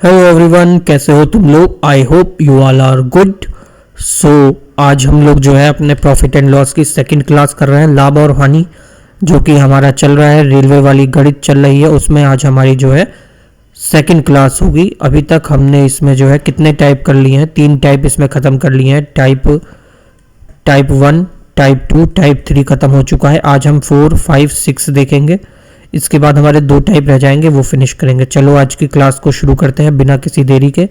Hello everyone, कैसे हो तुम लोग। I hope you all are good. So आज हम लोग जो है अपने प्रॉफिट एंड लॉस की सेकंड क्लास कर रहे हैं, लाभ और हानि, जो कि हमारा चल रहा है रेलवे वाली गणित चल रही है, उसमें आज हमारी जो है सेकंड क्लास होगी। अभी तक हमने इसमें जो है कितने टाइप कर लिए हैं, 3 टाइप इसमें ख़त्म कर लिए हैं। टाइप 1, टाइप 2, टाइप 3 ख़त्म हो चुका है। आज हम 4, 5, 6 देखेंगे। इसके बाद हमारे 2 टाइप रह जाएंगे, वो फिनिश करेंगे। चलो आज की क्लास को शुरू करते हैं बिना किसी देरी के।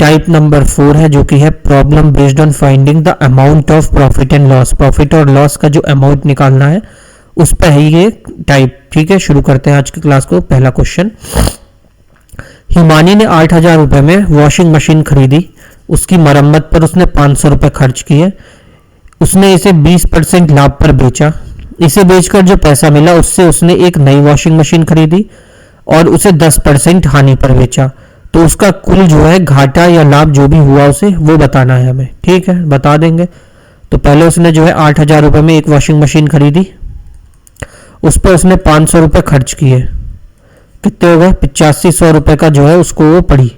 टाइप नंबर 4 है, जो कि है problem based on finding the amount of profit and loss. Profit और लॉस का जो अमाउंट निकालना है उस पर है ये टाइप। ठीक है, शुरू करते हैं आज की क्लास को। पहला क्वेश्चन, हिमानी ने 8,000 रुपये में वॉशिंग मशीन खरीदी। उसकी मरम्मत पर उसने 500 रुपये खर्च किए। उसने इसे 20% लाभ पर बेचा। इसे बेचकर जो पैसा मिला उससे उसने एक नई वॉशिंग मशीन खरीदी और उसे 10% हानि पर बेचा। तो उसका कुल जो है घाटा या लाभ जो भी हुआ उसे वो बताना है हमें। ठीक है, बता देंगे। तो पहले उसने जो है 8,000 रुपये में एक वॉशिंग मशीन खरीदी, उस पर उसने 500 रुपये खर्च किए। कितने हो गए? 8500 रुपये का जो है उसको वो पड़ी।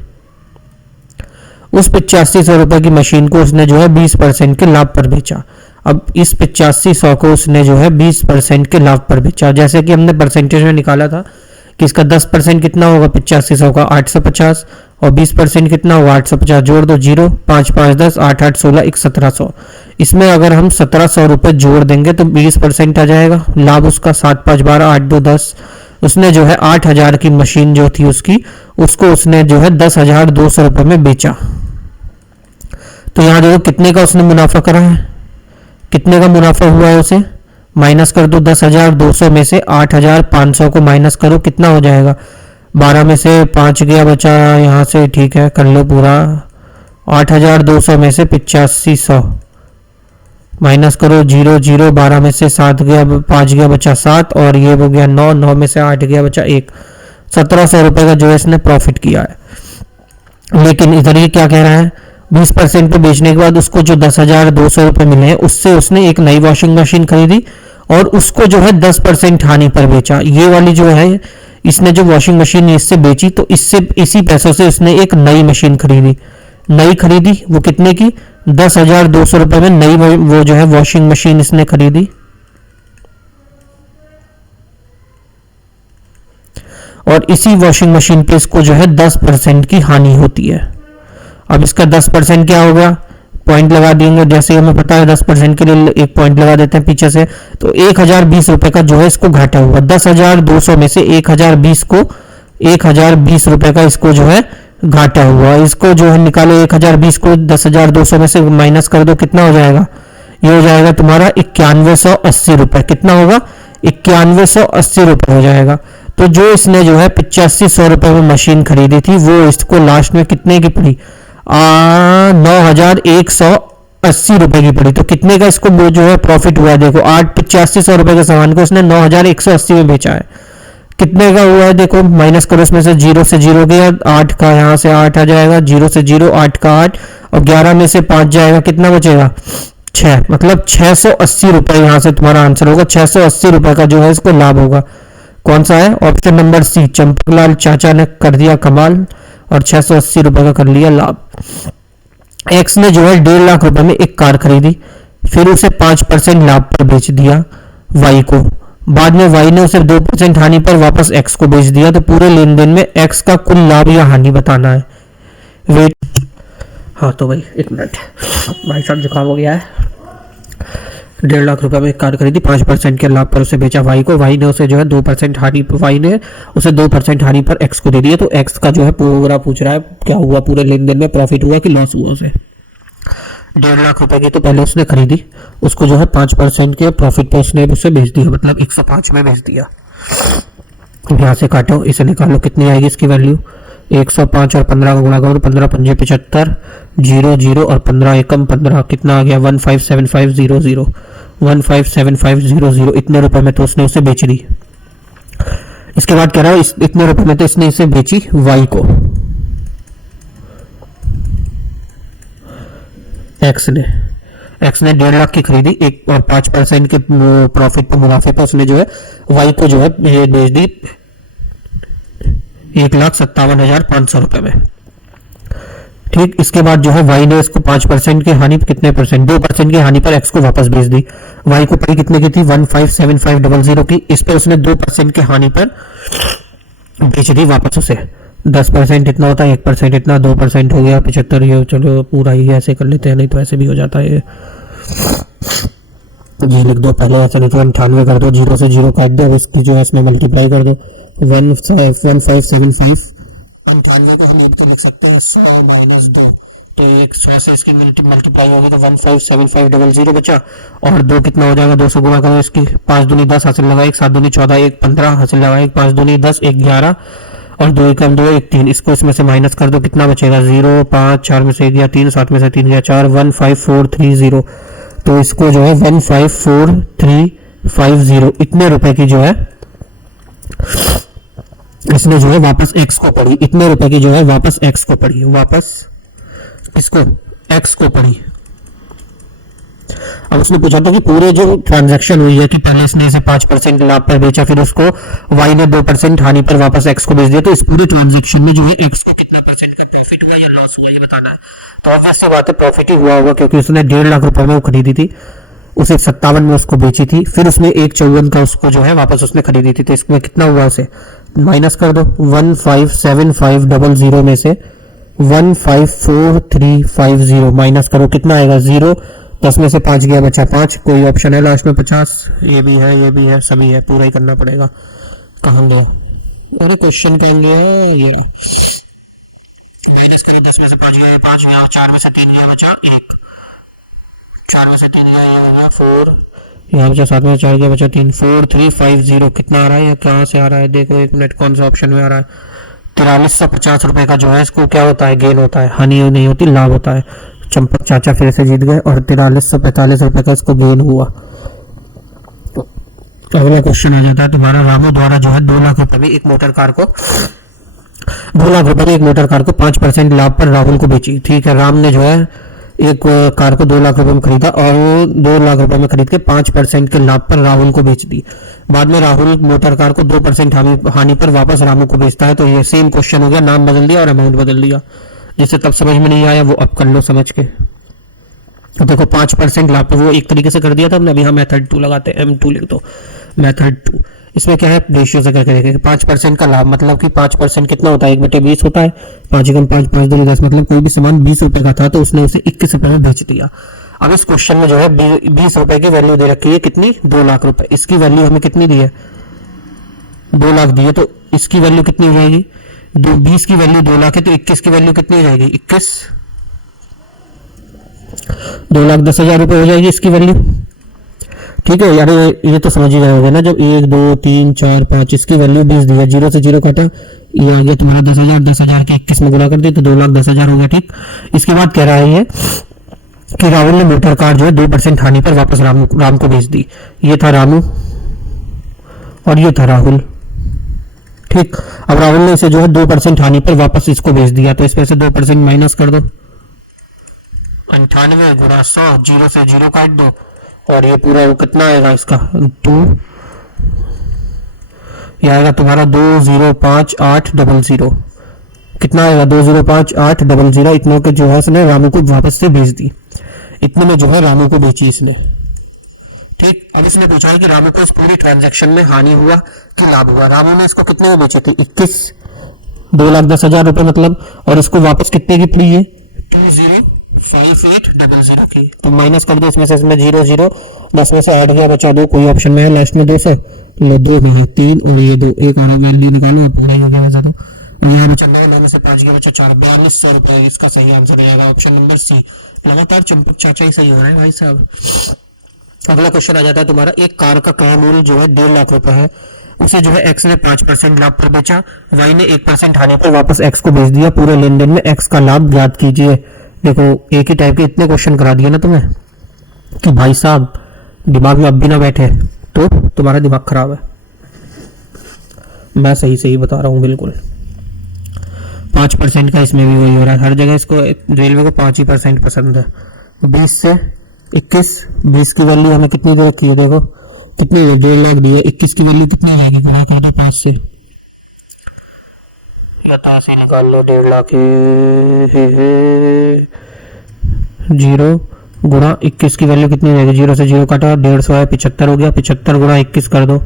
उस 8500 रुपये की मशीन को उसने जो है 20% के लाभ पर बेचा। अब इस 8500 को उसने जो है 20% के लाभ पर बेचा। जैसे कि हमने परसेंटेज में निकाला था कि इसका 10% कितना होगा 8500 का 850, और 20% कितना होगा 850। जोड़ दो, 0, 5, 5, 10, 8, 8, 16, 1700। इसमें अगर हम 1700 रुपये जोड़ देंगे तो 20% आ जाएगा। लाभ उसका 7, 5, 12, 8, 2, 10। उसने जो है 8,000 की मशीन जो थी उसको उसने जो है 10,200 रुपये में बेचा। तो यहाँ देखो कितने का उसने मुनाफा करा है, कितने का मुनाफा हुआ है उसे। माइनस कर दो 10,200 में से 8,500 को माइनस करो, कितना हो जाएगा। 12 में से 5 गया बचा यहाँ से। ठीक है, कर लो पूरा। 8,200 में से 8500 माइनस करो, 0, 0, 12 में से 7 गया, 5 गया बचा 7, और ये हो गया 9, 9 में से 8 गया बचा 1। 1700 रुपये का जो है इसने प्रॉफिट किया है। लेकिन इधर ये क्या कह रहा है, 20% पे बेचने के बाद उसको जो 10,200 रुपये मिले हैं उससे उसने एक नई वॉशिंग मशीन खरीदी और उसको जो है 10% हानि पर बेचा। ये वाली जो है इसने जो वॉशिंग मशीन इससे बेची, तो इसी पैसों से उसने एक नई मशीन खरीदी। नई खरीदी वो कितने की, 10,200 रुपये में नई वो जो है वॉशिंग मशीन इसने खरीदी। और इसी वॉशिंग मशीन पे इसको जो है 10% की हानि होती है। अब इसका 10% क्या हो गया, पॉइंट लगा देंगे। जैसे हमें पता है 10% के लिए एक पॉइंट लगा देते हैं पीछे से। तो 1,020 रुपये का जो है इसको घाटा हुआ। 10,200 में से 1,020 रुपये का इसको जो है घाटा हुआ। इसको जो है निकालो, 1,020 को 10,200 में से माइनस कर दो, कितना हो जाएगा। ये हो जाएगा तुम्हारा 9180 रुपये। कितना होगा, 9180 रुपये हो जाएगा। तो जो इसने जो है 8500 रुपये में मशीन खरीदी थी वो इसको लास्ट में कितने की पड़ी, 9,180 रुपये की पड़ी। तो कितने का इसको जो है प्रॉफिट हुआ, देखो 8500 रुपये के सामान को उसने 9,180 में बेचा है। कितने का हुआ है देखो, माइनस करो, इसमें से 0 से 0 गया, 8 का यहाँ से 8 आ जाएगा, 0 से 0, 8 का 8, और 11 में से 5 जाएगा, कितना बचेगा 6। मतलब 680 रुपये यहाँ से तुम्हारा आंसर होगा। 680 रुपये का जो है इसको लाभ होगा। कौन सा है, ऑप्शन नंबर सी, चंपकलाल चाचा ने कर दिया कमाल और 680 रुपये का कर लिया लाभ। एक्स ने जो है 1.5 लाख रुपए में एक कार खरीदी, फिर उसे 5% लाभ पर बेच दिया वाई को। बाद में वाई ने उसे 2% हानि पर वापस एक्स को बेच दिया। तो पूरे लेन देन में एक्स का कुल लाभ या हानि बताना है। वेट, हाँ तो भाई 1 मिनट, भाई साहब जुकाम हो गया है। 1.5 लाख रुपए में एक कार खरीदी, 5% के लाभ पर उसे बेचा वाई को। वाई ने उसे जो है 2% हानि, वाई ने उसे 2% हानि पर एक्स को दे दिया। तो एक्स का जो है पूरा पूछ रहा है क्या हुआ, पूरे लेन देन में प्रॉफिट हुआ कि लॉस हुआ उसे। 1.5 लाख रुपए की तो पहले उसने खरीदी, उसको जो है 5% के प्रॉफिट पर उसने उसे बेच दिया, मतलब 105 में बेच दिया। यहाँ से काटो, इसे निकालो, कितनी आएगी इसकी वैल्यू। 105 और 15 का गुणा करो, 15 पंजे 75, 0, 0 और 15 एकम 15, कितना आ गया 157500, 157500। इतने रुपए में तो उसने उसे बेच दी। इसके बाद कह रहा है इतने रुपए में तो इसने इसे बेची वाई को, एक्स ने 1.5 लाख की खरीदी, एक और 5% के प्रॉफिट पर मुनाफे पर उसने जो है वाई को जो है बेच दी 1,57,500 रुपए में। ठीक, इसके बाद जो है वाई ने इसको 5% की हानि, कितने परसेंट, 2% की हानि पर एक्स को वापस भेज दी। वाई को पड़ी कितने की थी, 157500 की, इस पर उसने 2% की हानि पर बेच दी वापस उसे। 10% इतना होता है, 1% इतना, 2% हो गया 75। ये चलो पूरा ही ऐसे कर लेते हैं, नहीं तो ऐसे भी हो जाता है। जी लिख दो पहले, ऐसा नहीं तो 98 कर दो, 0 से 0 काट दो, अब इसकी जो है इसमें मल्टीप्लाई कर दो। 1575, 98 को हम ये भी लिख सकते हैं 100 माइनस 2, तो एक 100 से इसकी मल्टीप्लाई होगी तो 157500 बचा। और 2 कितना हो जाएगा, 2 से गुणा करो इसकी, 5 दूनी 10 हासिल लगा, 1 7 दूनी 14, 1 15 हासिल लगा, 1 5 दूनी 10, 1 11 और 2 एकम 2, 1 3। इसको इसमें से माइनस कर दो, कितना बचेगा, 0 5 4 में से 1 गया 3, 7 में से 3 गया 4, 15430। तो इसको जो है 15430 इतने रुपए की जो है इसने जो है वापस एक्स को पड़ी, इतने रुपए की जो है वापस एक्स को पड़ी, वापस इसको एक्स को पड़ी। अब उसने पूछा था कि पूरे जो ट्रांजैक्शन हुई है कि पहले इसने इसे 5% लाभ पर बेचा, फिर उसको वाई ने 2% हानि पर वापस एक्स को बेच दिया, तो इस पूरे ट्रांजैक्शन में जो है एक्स को कितना परसेंट का प्रॉफिट हुआ या लॉस हुआ ये बताना है। तो ऑब्वियस सी बात है प्रॉफिट ही हुआ होगा, क्योंकि उसने 1.5 लाख रुपए में वो खरीदी थी, उसे 57 में उसको बेची थी, फिर उसने 154 का उसको जो है वापस उसने खरीदी थी, तो इसमें कितना हुआ, उसे माइनस कर दो। 157500 में से 15430 माइनस करो, कितना आएगा, 0, 10 में से 5 गया बचा 5, कोई ऑप्शन है लास्ट में 50, ये भी है, ये भी है, सभी है, पूरा ही करना पड़ेगा। कहाँ गया, अरे क्वेश्चन कहाँ गया, ये माइनस करो, 10 में से 5 गया 5 गया, 4 में से 3 गया बचा 1, 4 में से 3 गया ये हो गया 4, यहाँ बचा 7 में से 4 गया बचा 3, 4350 कितना आ रहा है, या कहाँ से आ रहा है, देखो 1 मिनट, कौन सा ऑप्शन में आ रहा है। 4350 रुपए का जो है इसको क्या होता है, गेन होता है, हानि नहीं होती, लाभ होता है। चंपक चाचा फिर से जीत गए और 4345 रुपए का इसको गेन हुआ। अगला क्वेश्चन आ जाता है तुम्हारा, रामू द्वारा जो है 2 लाख रुपए में एक मोटर कार को 2 लाख रुपए में एक मोटर कार को 5% लाभ पर राहुल को बेची। ठीक है, राम ने जो है एक कार को 2 लाख रुपए में खरीदा और वो 2 लाख रुपए में खरीद के 5% के लाभ पर राहुल को बेच दी। बाद में राहुल मोटर कार को 2% हानि पर वापस रामू को बेचता है। तो ये सेम क्वेश्चन हो गया, नाम बदल दिया और अमाउंट बदल दिया। जैसे तब समझ में नहीं आया वो अब कर लो समझ के। तो देखो 5% लाभ पर वो एक तरीके से कर दिया था हमने, अभी हम मेथड 2 लगाते हैं, M2 लिख दो, मेथड 2। इसमें क्या है, रेशियो से करके देखेंगे। 5% का लाभ मतलब कि 5% कितना होता है, 1/20 होता है, 5 एकम 5 5 दूनी 10, मतलब कोई भी सामान 20 रुपए का था तो उसने उसे 21 रुपए में बेच दिया। अब इस क्वेश्चन में जो है 20 रुपए की वैल्यू दे रखी है, कितनी, 2 लाख रुपए। इसकी वैल्यू हमें कितनी दी है, 2 लाख दी है, तो इसकी वैल्यू कितनी हो जाएगी, 20 की वैल्यू 2 लाख है तो 21 की वैल्यू कितनी हो जाएगी, 21, 2,10,000 रुपए हो जाएगी इसकी वैल्यू। ठीक है यार, ये तो समझ ही गए होगे ना, जब 1 2 3 4 5 इसकी वैल्यू 20 दी है, 0 से 0 काटा, ये आ गया तुम्हारा 10,000, 10,000 के 21 में गुणा कर दी तो 2,10,000 हो गया। ठीक, इसके बाद कह रहा है ये कि राहुल ने मोटर कार जो है 2% हानि पर वापस राम को बेच दी। ये था रामू और ये था राहुल। ठीक, अब राहुल ने इसे जो है 2% हानि पर वापस इसको बेच दिया, तो इसमें से 2% माइनस कर दो, 98 गुणा 100, 0 से 0 काट दो और ये पूरा कितना आएगा इसका 2, ये आएगा तुम्हारा 205800, कितना आएगा 205800। इतनों के जो है इसने रामू को वापस से बेच दी, इतने में जो है रामू को बेची इसने। ठीक, अब इसने पूछा है कि रामू को इस पूरी ट्रांजैक्शन में हानि हुआ कि लाभ हुआ। रामू ने इसको कितने में बेचे थे, 21, 2,10,000 रुपए मतलब, और इसको वापस कितने की पड़ी है, 205800 की। तो माइनस कर दो इसमें से, इसमें 0 0, 10 में से 8 गया बचा 2, कोई ऑप्शन में है लास्ट में 200, लो 2 में है 3 और ये 2, एक और वैल्यू निकालो पूरा हो गया वैसे तो। यहाँ बचा 9 में से 5 गया बचा 4, 4200 रुपए इसका सही आंसर रहेगा, ऑप्शन नंबर सी। लगातार चंपक चाचा ही सही हो रहा है भाई साहब। अगला क्वेश्चन आ जाता है तुम्हारा, एक कार का क्रय मूल्य जो है 1.5 लाख रुपए है, उसे जो है एक्स ने 5% लाभ पर बेचा, वाई ने 1% हानि पर वापस एक्स को बेच दिया। पूरे लेन देन में एक्स का लाभ ज्ञात कीजिए। देखो एक ही टाइप के इतने क्वेश्चन करा दिए ना तुम्हें कि भाई साहब दिमाग में अब भी ना बैठे तो तुम्हारा दिमाग खराब है। मैं सही सही बता रहा हूँ बिल्कुल। 5% का इसमें भी वही हो रहा है, हर जगह इसको रेलवे को 5% पसंद है। 20 से 21, 20 की वैल्यू हमें कितनी दे रखी है, देखो कितनी है, 1.5 लाख दी है। 21 की वैल्यू कितनी रहेगी, गुणा कर दो 5 से, या तो ऐसे निकाल लो 1.5 लाख 0 गुणा 21 की वैल्यू कितनी रहेगी, 0 से 0 काटा 150 है, 75 हो गया, 75 गुणा 21 कर दो,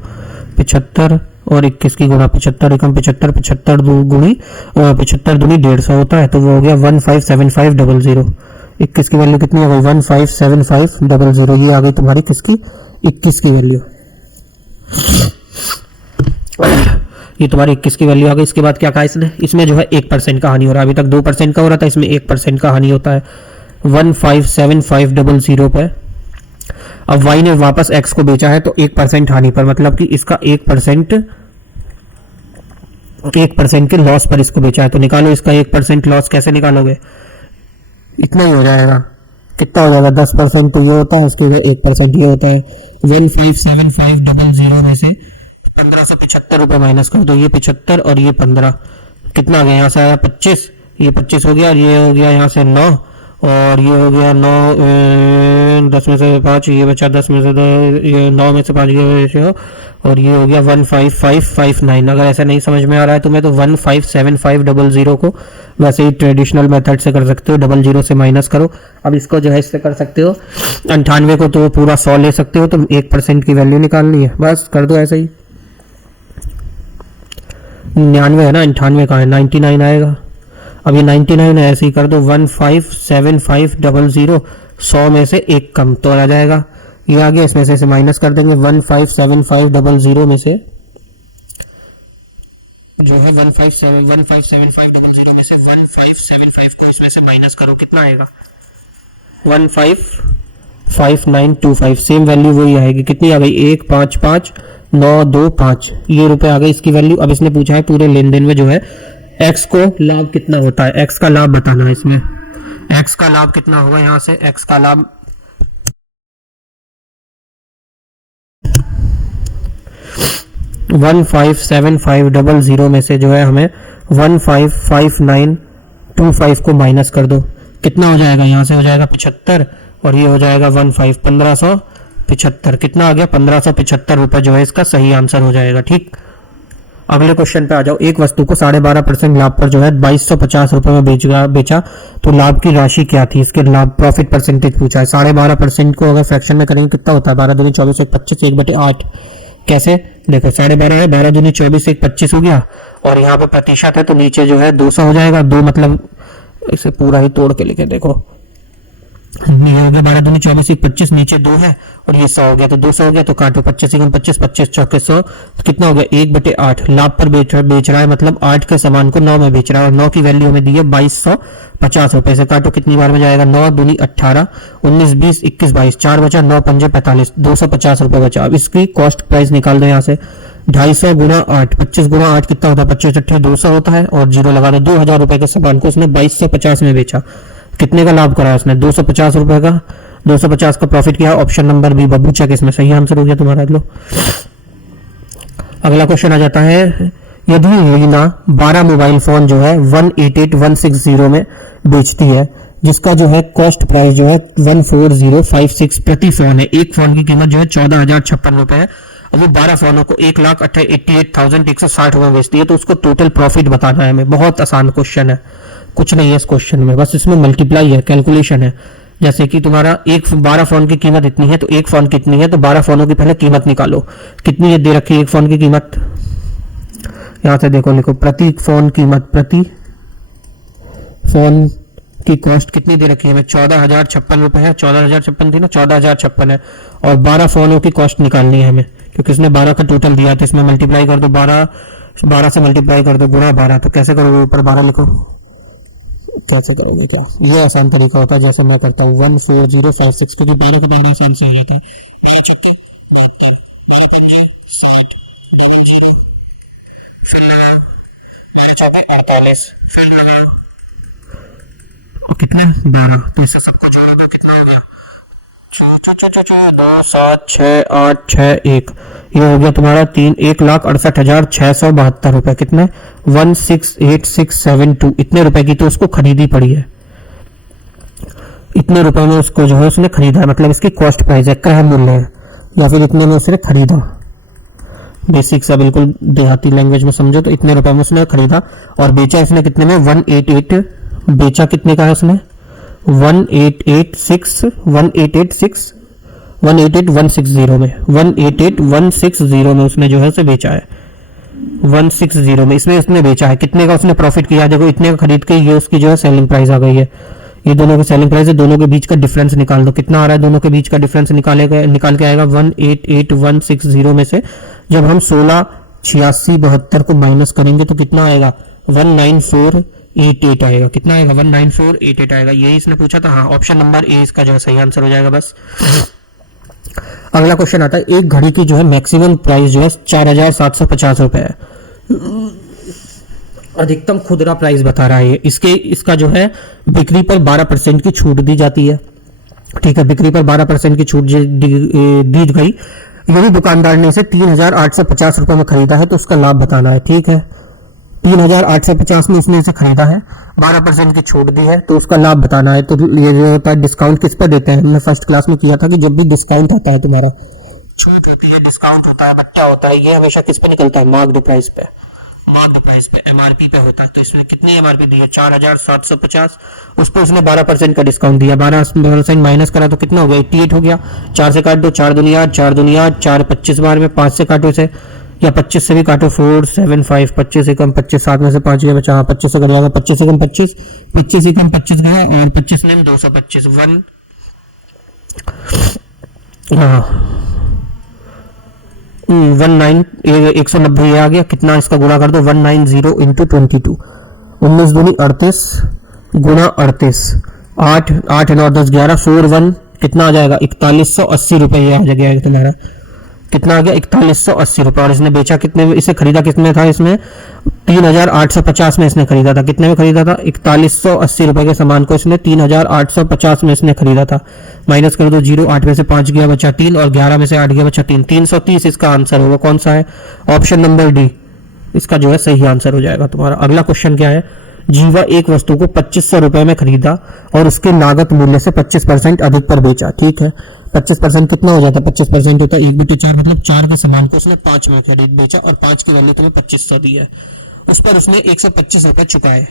75 और 21 की गुणा 75 एकम 75, 75 गुणी 75 दूनी 150 होता है, तो वो हो गया 157500। 21 की वैल्यू कितनी आ गई 157500, ये आ गई तुम्हारी किसकी 21 की वैल्यू, ये तुम्हारी 21 की वैल्यू आ गई। इसके बाद क्या कहा इसने, इसमें जो है 1% का हानि हो रहा है, अभी तक 2% का हो रहा था, इसमें 1% का हानि होता है 157500 पे। अब y ने वापस x को बेचा है तो 1% हानि पर, मतलब कि इसका 1% के लॉस पर इसको बेचा है, तो निकालो इसका 1% लॉस, कैसे निकालोगे, इतना ही हो जाएगा, कितना हो जाएगा 10% तो ये होता है, उसके 1% ये होता है, 157500 में से 1575 रुपए माइनस कर दो, ये 75 और ये 15, कितना आ गया, यहाँ से आया 25, ये 25 हो गया, और ये हो गया यहाँ से 9, और ये हो गया 9, 10 में से 5 ये बचा, 10 में से 2, ये 9 में से 5 ये, और ये हो गया 15559। अगर ऐसा नहीं समझ में आ रहा है तुम्हें तो 157500 को वैसे ही ट्रेडिशनल मेथड से कर सकते हो, 00 से माइनस करो। अब इसको जो है इससे कर सकते हो, 98 को तो पूरा 100 ले सकते हो, तो 1% की वैल्यू निकालनी है, बस कर दो ऐसे ही। 99 है ना, 98 का है 99 आएगा, अब ये 99 है, ऐसे ही कर दो 157500, 100 में से 1 कम तो आ जाएगा, ये आ गया, इसमें से इसे माइनस कर देंगे, 157500 में से जो है 157500 में से 1575 को इसमें से माइनस करो, कितना आएगा 155925, सेम वैल्यू वही आएगी, कितनी आ गई 155925, ये रुपए आ गई इसकी वैल्यू। अब इसने पूछा है पूरे लेन देन में जो है x को लाभ कितना होता है, x का लाभ बताना है इसमें, x का लाभ कितना होगा, यहां से x का लाभ 157500 में से जो है हमें 155925 को माइनस कर दो, कितना हो जाएगा, यहां से हो जाएगा 75 और ये हो जाएगा 1575, कितना आ गया 1575 रुपए जो है इसका सही आंसर हो जाएगा। ठीक, अगले क्वेश्चन पे आ जाओ। एक वस्तु को 12.5% लाभ पर जो है 2250 रुपए में बेचा तो लाभ की राशि क्या थी, इसके लाभ प्रॉफिट परसेंटेज पूछा है। 12.5% को अगर फ्रैक्शन में करेंगे कितना होता है, 12 दूनी 24 1 25 1/8, कैसे देखो 12.5 है, 12 दूनी 24 1 25 हो गया, और यहाँ पे प्रतिशत है तो नीचे जो है 200 हो जाएगा, 2 मतलब इसे पूरा ही तोड़ के लिखे, देखो ये हो गया 12 दूनी 24 1 25, नीचे 2 है और ये 100 हो गया तो 200 हो गया, तो काटो 25 25 25 चौके 100, तो कितना हो गया 1/8। लाभ पर बेच रहा है मतलब 8 के सामान को 9 में बेच रहा है, और 9 की वैल्यू हमें दी है 2250 रुपए से, काटो कितनी बार में जाएगा, 9 दूनी 18 19 20 21 22, 4 बचा, 9 पंजे 45, 250 रुपए बचा। अब इसकी कॉस्ट प्राइस निकाल दो यहाँ से, 250 गुणा 8, 25 गुणा 8 कितना होता है, 25 8 200 होता है, और जीरो लगा दो। 2000 रुपए के सामान को उसने 2250 में बेचा, कितने का लाभ करा उसने, 250 रुपए का, 250 का प्रॉफिट किया। ऑप्शन नंबर बी बब्बू चेक इसमें सही आंसर हो गया तुम्हारा। लो अगला क्वेश्चन आ जाता है, यदि रीना 12 मोबाइल फोन जो है 188160 में बेचती है, जिसका जो है कॉस्ट प्राइस जो है 14056 प्रति फोन है, एक फोन की कीमत जो है 14,056 रुपए है, और वो 12 फोनों को 1,88,160 रुपए बेचती है, तो उसको टोटल प्रॉफिट बताना है हमें। बहुत आसान क्वेश्चन है, कुछ नहीं है इस क्वेश्चन में, बस इसमें मल्टीप्लाई है, कैलकुलेशन है। जैसे कि तुम्हारा 12 फोन की कीमत इतनी है तो एक फोन कितनी है, तो 12 फोनों की पहले कीमत निकालो, कितनी दे रखी है एक फोन की कीमत, यहां से देखो लिखो प्रति फोन कीमत, प्रति फोन की कॉस्ट कितनी दे रखी है हमें, 14,056 रुपए है, 14,056 थी ना, 14,056 है, और 12 फोनों की कॉस्ट निकालनी है हमें, क्योंकि इसने 12 का टोटल दिया तो इसमें मल्टीप्लाई कर दो, 12 से मल्टीप्लाई कर दो गुणा 12, तो कैसे करोगे, ऊपर 12 लिखो, कैसे करोगे क्या, ये आसान तरीका होता है जैसे मैं करता हूँ 14056, क्योंकि 12 के 12 आसान से हो जाता है, 48, फिर कितने 12, तो इससे सबको जोड़ोगे कितना हो गया, 2 7 6 8 6 1, ये हो गया तुम्हारा 1,68,672 रुपए, कितने 168672, इतने रुपए की तो उसको खरीदी पड़ी है, इतने रुपए में उसको जो है उसने खरीदा, मतलब इसकी कॉस्ट प्राइस है, क्रय मूल्य है, या फिर इतने में उसने खरीदा। बेसिक सा बिल्कुल देहाती लैंग्वेज में समझो तो इतने रुपए में उसने खरीदा और बेचा इसने कितने में 188, बेचा कितने का है उसने 1886 1886 188,160 में 188,160 में उसने जो है उसे बेचा है 160 में इसमें उसने बेचा है। कितने का उसने प्रॉफिट किया देखो, इतने का खरीद के ये उसकी जो है सेलिंग प्राइस आ गई है। ये दोनों की सेलिंग प्राइस है, दोनों के बीच का डिफरेंस निकाल दो, कितना आ रहा है दोनों के बीच का डिफरेंस निकाल के आएगा 188,160 में से जब हम 16 86 72 को माइनस करेंगे तो कितना आएगा 19488 आएगा। कितना आएगा 19488 आएगा। यही इसने पूछा था। हाँ, ऑप्शन नंबर ए इसका जो है सही आंसर हो जाएगा बस। अगला क्वेश्चन आता है, एक घड़ी की जो है मैक्सिमम प्राइस जो है 4750 रुपए है, अधिकतम खुदरा प्राइस बता रहा है। इसका जो है बिक्री पर 12% की छूट दी जाती है। ठीक है, बिक्री पर 12% की छूट दी गई। यदि दुकानदार ने इसे 3850 रुपए में खरीदा है तो उसका लाभ बताना है। ठीक है, 3850 में इसने इसे खरीदा है, 12% की छूट दी है तो उसका लाभ बताना है। तो ये जो होता है डिस्काउंट किस पर देते हैं, हमने फर्स्ट क्लास में किया था कि जब भी डिस्काउंट होता है, तुम्हारा छूट होती है, डिस्काउंट होता है, बट्टा होता है, ये हमेशा किस पे निकलता है मार्क्ड प्राइस पे, मार्क्ड प्राइस पे एमआरपी पे होता है। तो इसमें कितनी एमआरपी दी है 4750, उस पर उसने 12% का डिस्काउंट दिया, 12% माइनस करा तो कितना हो गया 88 हो गया। 4 से काट दो, 4 दुनिया 4 दुनिया 4 25 बार में 5 से काटो इसे, या 25 से भी काटो 4 7 5, 25 से कम 25, 7 में से 5 गया बचा। 25 से कट जाएगा, 25 से कम 25, 25 से कम 25 गया और 25 में 225 190 आ गया। कितना इसका गुणा कर दो 190 इंटू 22, 19 दूनी 38 गुणा 38, 8 8 9 10 11 4 1 कितना आ जाएगा 4180 रुपए आ जाएगा तुम्हारा। कितना आ गया 4180 रुपए। और इसने बेचा कितने में, इसे खरीदा कितने था, इसमें 3850 में इसने खरीदा था। कितने में खरीदा था 4180 रुपए के सामान को इसने 3850 में इसने खरीदा था। माइनस कर दो 0, 8 में से 5 गया बचा 3 और 11 में से 8 गया बचा 3, 330 इसका आंसर होगा। कौन सा है, ऑप्शन नंबर डी इसका जो है सही आंसर हो जाएगा तुम्हारा। अगला क्वेश्चन क्या है, जीवा एक वस्तु को 2500 रुपए में खरीदा और उसके लागत मूल्य से 25% अधिक पर बेचा। ठीक है, 25% कितना हो जाता है, 25% होता है 1/4, मतलब 4 के सामान को उसने 5 में खरीद बेचा और 5 की वैल्यू तुम्हें 2500 दी है, उस पर उसने 125 रुपए चुकाए,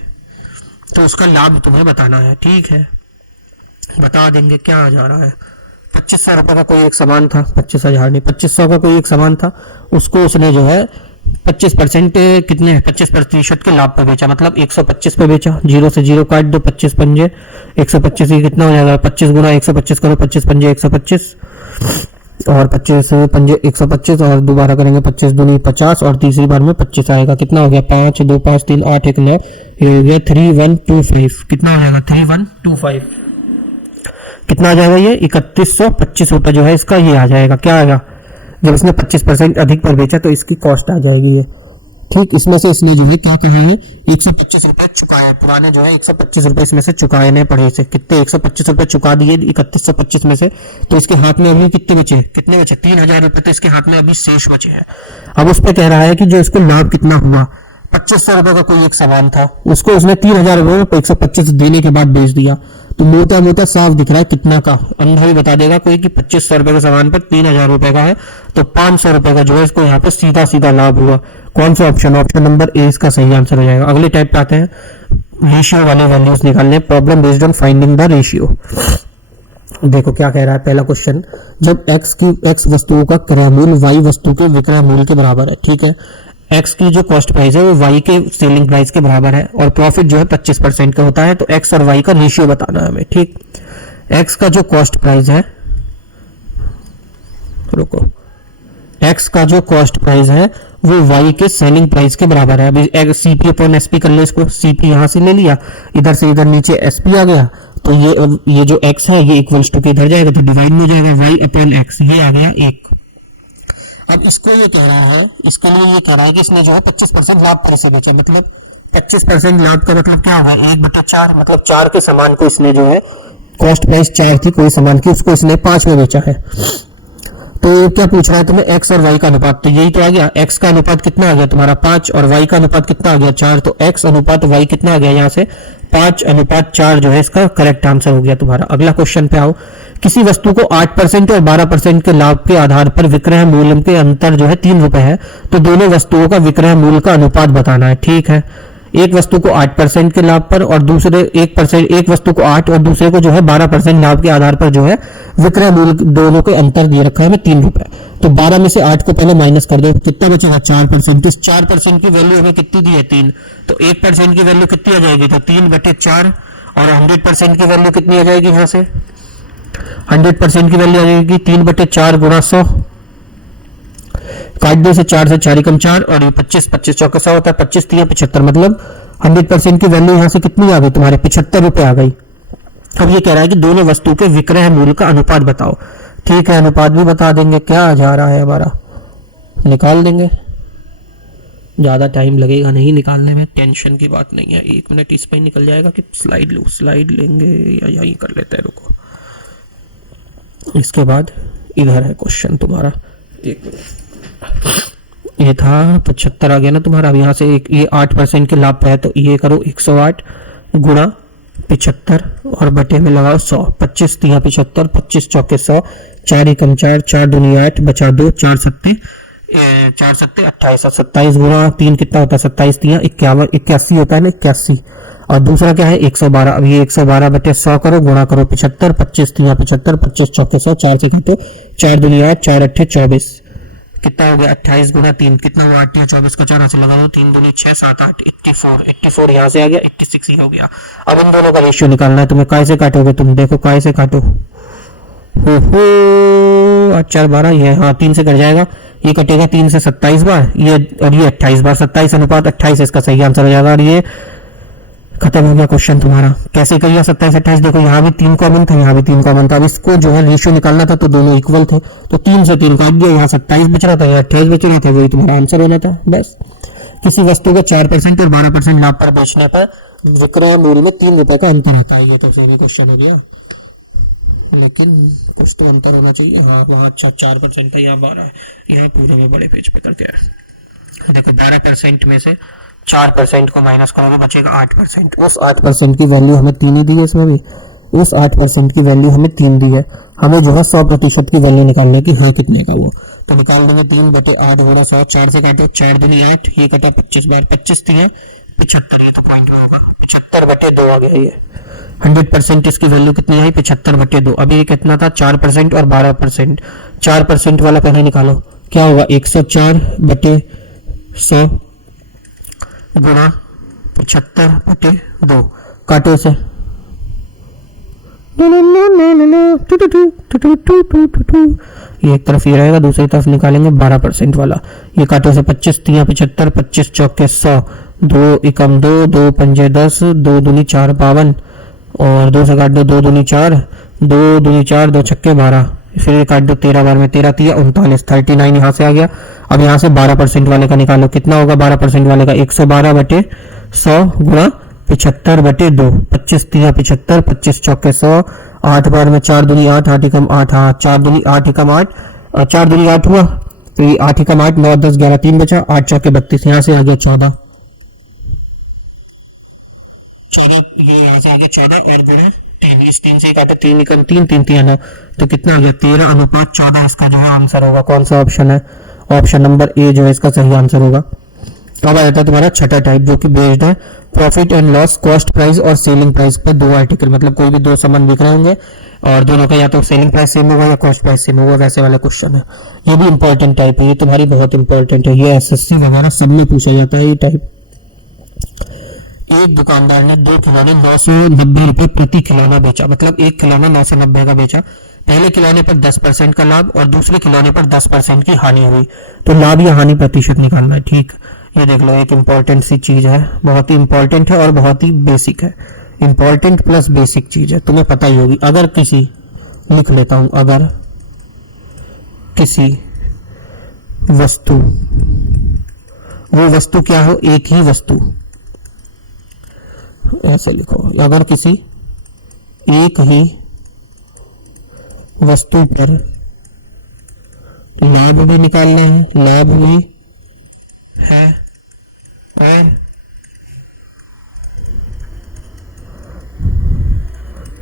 तो उसका लाभ तुम्हें बताना है। ठीक है, बता देंगे क्या आ जा रहा है। 2500 रुपए का कोई एक सामान था, 25,000 नहीं, 2500 का कोई एक सामान था, उसको उसने जो है 25% कितने 25% के लाभ पे बेचा, मतलब 125 पे बेचा। 0 से 0 काट दो, 25 पंजे 125, ये कितना हो जाएगा 25 गुना 125 करो, 25 पंजे 125 और 25 पंजे 125 और दोबारा करेंगे 25 दूनी 50 और तीसरी बार में 25 आएगा। कितना हो गया 5 2 5 3 8 1 9, ये हो गया 3125। कितना हो जाएगा 3125, कितना आ जाएगा ये 3125 रुपए जो है इसका ये आ जाएगा। क्या आएगा, जब इसने 25% अधिक पर बेचा तो इसकी कॉस्ट आ जाएगी ये। ठीक, इसमें से इसने जो है क्या कहा है 125 रुपए चुकाया, पुराने जो है 125 रुपए इसमें से चुकाने पड़े इसे। कितने 125 रुपए चुका दिए 3125 में से, तो इसके हाथ में अभी कितने बचे 3000 रुपए, तो इसके हाथ में अभी शेष बचे हैं। अब उस पर कह रहा है कि जो इसको लाभ कितना हुआ, 2500 रुपए का कोई एक सामान था, उसको उसने 3000 रुपए को 125 देने के बाद बेच दिया, तो मोटा मोटा साफ दिख रहा है कितना का, अंधा भी बता देगा कोई कि 2500 रुपए के सामान पर 3000 रुपए का है, तो 500 रुपए का जो है इसको यहाँ पे सीधा सीधा लाभ हुआ। कौन सा ऑप्शन, ऑप्शन नंबर ए इसका सही आंसर हो जाएगा। अगले टाइप पे आते हैं, रेशियो वाले वैल्यूज निकालने, problem based on finding the ratio. देखो क्या कह रहा है पहला क्वेश्चन, जब x वस्तुओं का क्रय मूल्य y वस्तु के विक्रय मूल्य के बराबर है। ठीक है, x की जो कॉस्ट प्राइस है वो y के सेलिंग प्राइस के बराबर है और प्रॉफिट जो है 25% का होता है, तो x और y का रेशियो बताना है हमें। ठीक, x का जो कॉस्ट प्राइस है, रुको, x का जो कॉस्ट प्राइस है वो y के सेलिंग प्राइस के बराबर है। अभी CP अपॉन SP कर ले इसको, CP यहां से ले लिया, इधर से इधर नीचे SP आ गया, तो ये जो x है ये इक्वल्स टू के इधर जाएगा तो डिवाइड में हो जाएगा y अपॉन x, ये आ गया 1। अब इसको ये कह रहा है, इसके लिए ये कह रहा है कि इसने जो है 25% लाभ पर से बेचा, मतलब 25% लाभ का मतलब क्या होगा 1/4, मतलब 4 के सामान को इसने जो है कॉस्ट प्राइस 4 थी कोई सामान की, उसको इसने 5 में बेचा है, तो क्या पूछ रहा है तुम्हें, एक्स और वाई का अनुपात, तो यही तो आ गया, एक्स का अनुपात कितना आ गया तुम्हारा 5 और वाई का अनुपात कितना आ गया 4, तो एक्स अनुपात वाई कितना आ गया यहाँ से 5:4 जो है इसका करेक्ट आंसर हो गया तुम्हारा। अगला क्वेश्चन पे आओ। किसी वस्तु को 8% और 12% के लाभ के आधार पर विक्रय मूल्य के अंतर जो है 3 रुपए है, तो दोनों वस्तुओं का विक्रय मूल्य का अनुपात बताना है। ठीक है, एक वस्तु को 8% के लाभ पर और दूसरे 1%, एक वस्तु को 8 और दूसरे को जो है 12% लाभ के आधार पर जो है विक्रय मूल्य दोनों के अंतर दिए रखा है हमें 3 रुपए। तो 12 में से 8 को पहले माइनस कर दो, कितना बचेगा 4%। इस 4% की वैल्यू हमें कितनी दी है 3, तो 1% की वैल्यू कितनी आ जाएगी, तो 3/4, और 100% की वैल्यू कितनी आ जाएगी यहाँ से, 100% की वैल्यू आ जाएगी 3/4 गुणा 100, काट दो से 4 से 4 एकम 4, और ये 25 चौका 100 होता है, 25 3 75, मतलब 100% की वैल्यू यहां से कितनी आ गई तुम्हारे 75 रुपए आ गई। अब ये कह रहा है कि दोनों वस्तु के विक्रय मूल्य का अनुपात बताओ। ठीक है, अनुपात भी बता देंगे, क्या आ जा रहा है हमारा, निकाल देंगे, ज्यादा टाइम लगेगा नहीं निकालने में, टेंशन की बात नहीं है, 1 मिनट इस पर ही निकल जाएगा। कि स्लाइड लो, स्लाइड लेंगे या यही कर लेते हैं, रुको। इसके बाद इधर है क्वेश्चन तुम्हारा, एक मिनट, ये था 75 आ गया ना तुम्हारा। अब यहाँ से एक ये 8% के लाभ पे है, तो ये करो 108 गुणा 75 और बटे में लगाओ 100, 25 3 75, 25 चौके 100, 4 एकम 4, 4 दूनी 8, बचा 2, 4 सत्ते 28, 27 गुणा 3 कितना होता है 27 3 51, 81 होता है ना 81, और दूसरा क्या है 112। अब ये 112 बटे 100 करो, गुणा करो 75, 25 3 75, 25 चौके 100, 4 से काटो, 4 दूनी 8, 4 अट्ठे 24, कितना हो गया 28 गुना 3 कितना हुआ 8 24 का 4 से लगाओ, 3 दूनी 6 7 8 84 यहाँ से आ गया, 86 ही हो गया। अब इन दोनों का रेशियो निकालना है तुम्हें, काय से काटोगे तुम, देखो काय से काटो, हो 8 4 12, ये हाँ 3 से कट जाएगा, ये कटेगा 3 से 27 बार, ये और ये 28 बार, 27:28 इसका सही आंसर हो जाएगा। और ये खत्म हो गया क्वेश्चन तुम्हारा। कैसे करिए 27 28, देखो यहाँ भी 3 कॉमन था, यहाँ भी 3 कॉमन था, अब इसको जो है रेशियो निकालना था तो दोनों इक्वल थे, तो 3 से 3 काट दिया, यहाँ 27 बच रहा था, यहाँ 28 बच रहा था, वही तुम्हारा आंसर होना था बस। किसी वस्तु को 4% और 12% लाभ पर बेचने पर विक्रय मूल्य में 3 रुपए का अंतर आता है। ये तो सही क्वेश्चन हो गया, लेकिन कुछ तो अंतर होना चाहिए। हाँ वहाँ अच्छा 4% था, यहाँ 12 है, यहाँ पूरे में बड़े पेज पे करके है। देखो 12% में से 4% को माइनस करोगे बचेगा 8%, उस 8% की वैल्यू हमें 3 ही दी है इसमें भी, उस 8% की वैल्यू हमें 3 दी है, हमें जो है 100% की वैल्यू निकालने की, हाँ कितने का वो, तो निकाल देंगे 3/8 गुणा 100, 4 से काटो 4 दूनी 8, ये कटा 25 बार, 25 3 75, ये तो पॉइंट में होगा, 75/2 आ गया ये। 100% इसकी वैल्यू कितनी आई 75/2। अभी ये कितना था 4% और 12%, 4% वाला पहले निकालो, क्या होगा 104/100 गुणा 75/2, काटो से, ये एक तरफ ये रहेगा, दूसरी तरफ निकालेंगे 12% वाला, ये काटो से 25 3 75, 25 चौके 100, 2 एकम 2, 2 पंजे 10, 2 दूनी 4 52, और 2 से काट दो 2 दूनी 4, 2 दूनी 4, 2 छक्के 12, फिर काट दो 13 बार में 13 3 39, 39 यहाँ से आ गया। अब यहाँ से 12% वाले का निकालो, कितना होगा 12% वाले का 112/100 गुणा 75/2, 25 3 75, 25 चौके 100, 8 बार में 4 दूनी 8, 8 एकम 8, हाँ 4 दूनी 8 एकम 8, 4 दूनी 8 हुआ, तो ये 8 एकम 8, 9 10 11 3 बचा, 8 चौके 32, यहाँ से आ गया 14, ये यहाँ से आ गया 14 और गुणा 3, इस 3 से काटा 3 एकम 3 3 3 9, तो कितना आ गया 13:14 इसका जो है आंसर होगा। कौन सा ऑप्शन है, ऑप्शन नंबर ए जो है इसका सही आंसर होगा। अब आ जाता है तुम्हारा छठा टाइप, जो कि बेस्ड है profit and loss, cost price और सेलिंग प्राइस पर दो आर्टिकल, मतलब कोई भी दो सामान बिक रहे होंगे और दोनों का या तो सेलिंग प्राइस सेम होगा या कॉस्ट प्राइस सेम होगा, वैसे वाला क्वेश्चन है। ये भी इंपॉर्टेंट टाइप है, ये तुम्हारी बहुत इंपॉर्टेंट है, ये एसएससी वगैरह सब में पूछा जाता है ये टाइप। एक दुकानदार ने 2 खिलौने 990 रुपए प्रति खिलौना बेचा, मतलब एक खिलौना 990 का बेचा। पहले खिलौने पर 10% का लाभ और दूसरे खिलौने पर 10% की हानि हुई, तो लाभ या हानि प्रतिशत निकालना है। ठीक, ये देख लो एक इंपॉर्टेंट सी चीज है, बहुत ही इंपॉर्टेंट है और बहुत ही बेसिक है। इंपॉर्टेंट प्लस बेसिक चीज है, तुम्हें पता ही होगी। अगर किसी, लिख लेता हूं, अगर किसी वस्तु, वो वस्तु क्या हो, एक ही वस्तु, ऐसे लिखो, अगर किसी एक ही वस्तु पर लाभ भी निकालना है, लाभ भी है और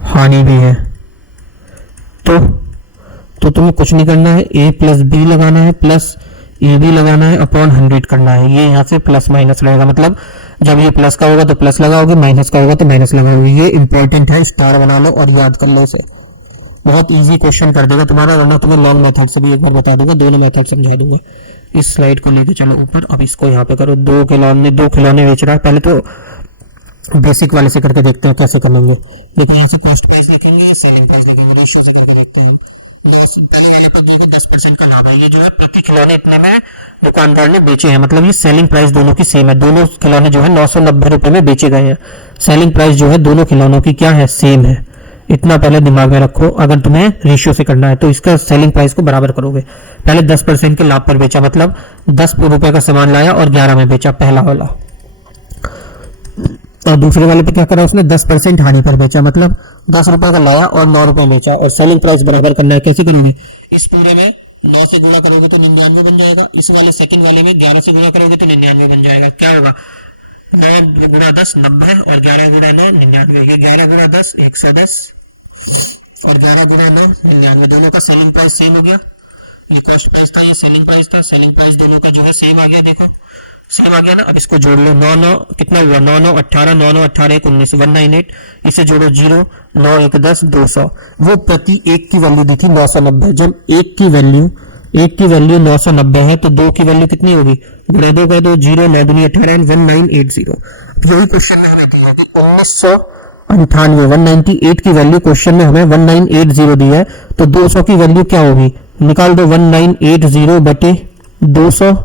हानि भी है। तो तुम्हें कुछ नहीं करना है, a प्लस बी लगाना है प्लस ए बी लगाना है अपॉन 100 करना है। ये यहाँ से प्लस माइनस रहेगा, मतलब जब ये प्लस का होगा तो प्लस लगाओगे, माइनस का होगा तो माइनस लगाओगे। ये इंपॉर्टेंट है, स्टार बना लो और याद कर लो इसे। बहुत इजी क्वेश्चन कर देगा तुम्हारा, वरना तुम्हें लॉन्ग मेथड से भी एक बार बता दूंगा, दोनों मेथड समझा दूंगा। इस स्लाइड को लेके चलो ऊपर। अब इसको यहाँ पे करो। दो खिलौने बेच रहा है। पहले तो बेसिक वाले से करके देखते हैं कैसे करेंगे। देखो यहाँ से कॉस्ट प्राइस लिखेंगे, सेलिंग प्राइस लिखेंगे, रेशियो से करके देखते हैं। पहले यहाँ पर देखो 10% का लाभ है। ये जो है प्रति खिलौने इतने में दुकानदार ने बेचे हैं, मतलब ये सेलिंग प्राइस दोनों की सेम है। दोनों खिलौने जो है 990 रुपए में बेचे गए हैं। सेलिंग प्राइस जो है दोनों खिलौनों की क्या है, सेम है। इतना पहले दिमाग में रखो। अगर तुम्हें रेशियो से करना है तो इसका सेलिंग प्राइस को बराबर करोगे। पहले 10% के लाभ पर बेचा, मतलब 10 रुपए का सामान लाया और 11 में बेचा, पहला वाला। और दूसरे वाले पे क्या करा उसने, 10% हानि पर बेचा, मतलब 10 रुपए का लाया और 9 रुपए बेचा। और सेलिंग प्राइस बराबर करना है, कैसे करोगे, इस पूरे में 9 से गुणा करोगे तो 99 बन जाएगा। इस वाले सेकंड वाले में 11 से गुणा करोगे तो 99 बन जाएगा। क्या होगा, 9 गुणा 10 90 और 11 गुणा 9 99। ये 11 गुणा 10 110 और 11 गुणा 9 99। दोनों का सेलिंग प्राइस सेम हो गया। ये कॉस्ट प्राइस था, ये सेलिंग प्राइस था। सेलिंग प्राइस दोनों का जो है सेम आ गया। देखो सेम आ गया ना। अब इसको जोड़ लो। 9 9 कितना हुआ, 9 9 18, 9 9 18 1 19 198। इसे जोड़ो 0 9 1 10 200। वो प्रति एक की वैल्यू दी थी 990। जब एक की वैल्यू 990 है तो दो की वैल्यू कितनी होगी, गुणा 2 कर दो, 0 9 दूनी 18 1980। यही क्वेश्चन में हमें दिया कि 1998 198 की वैल्यू क्वेश्चन में हमें 1980 दी है, तो 200 की वैल्यू क्या होगी, निकाल दो। 1980 बटे 200,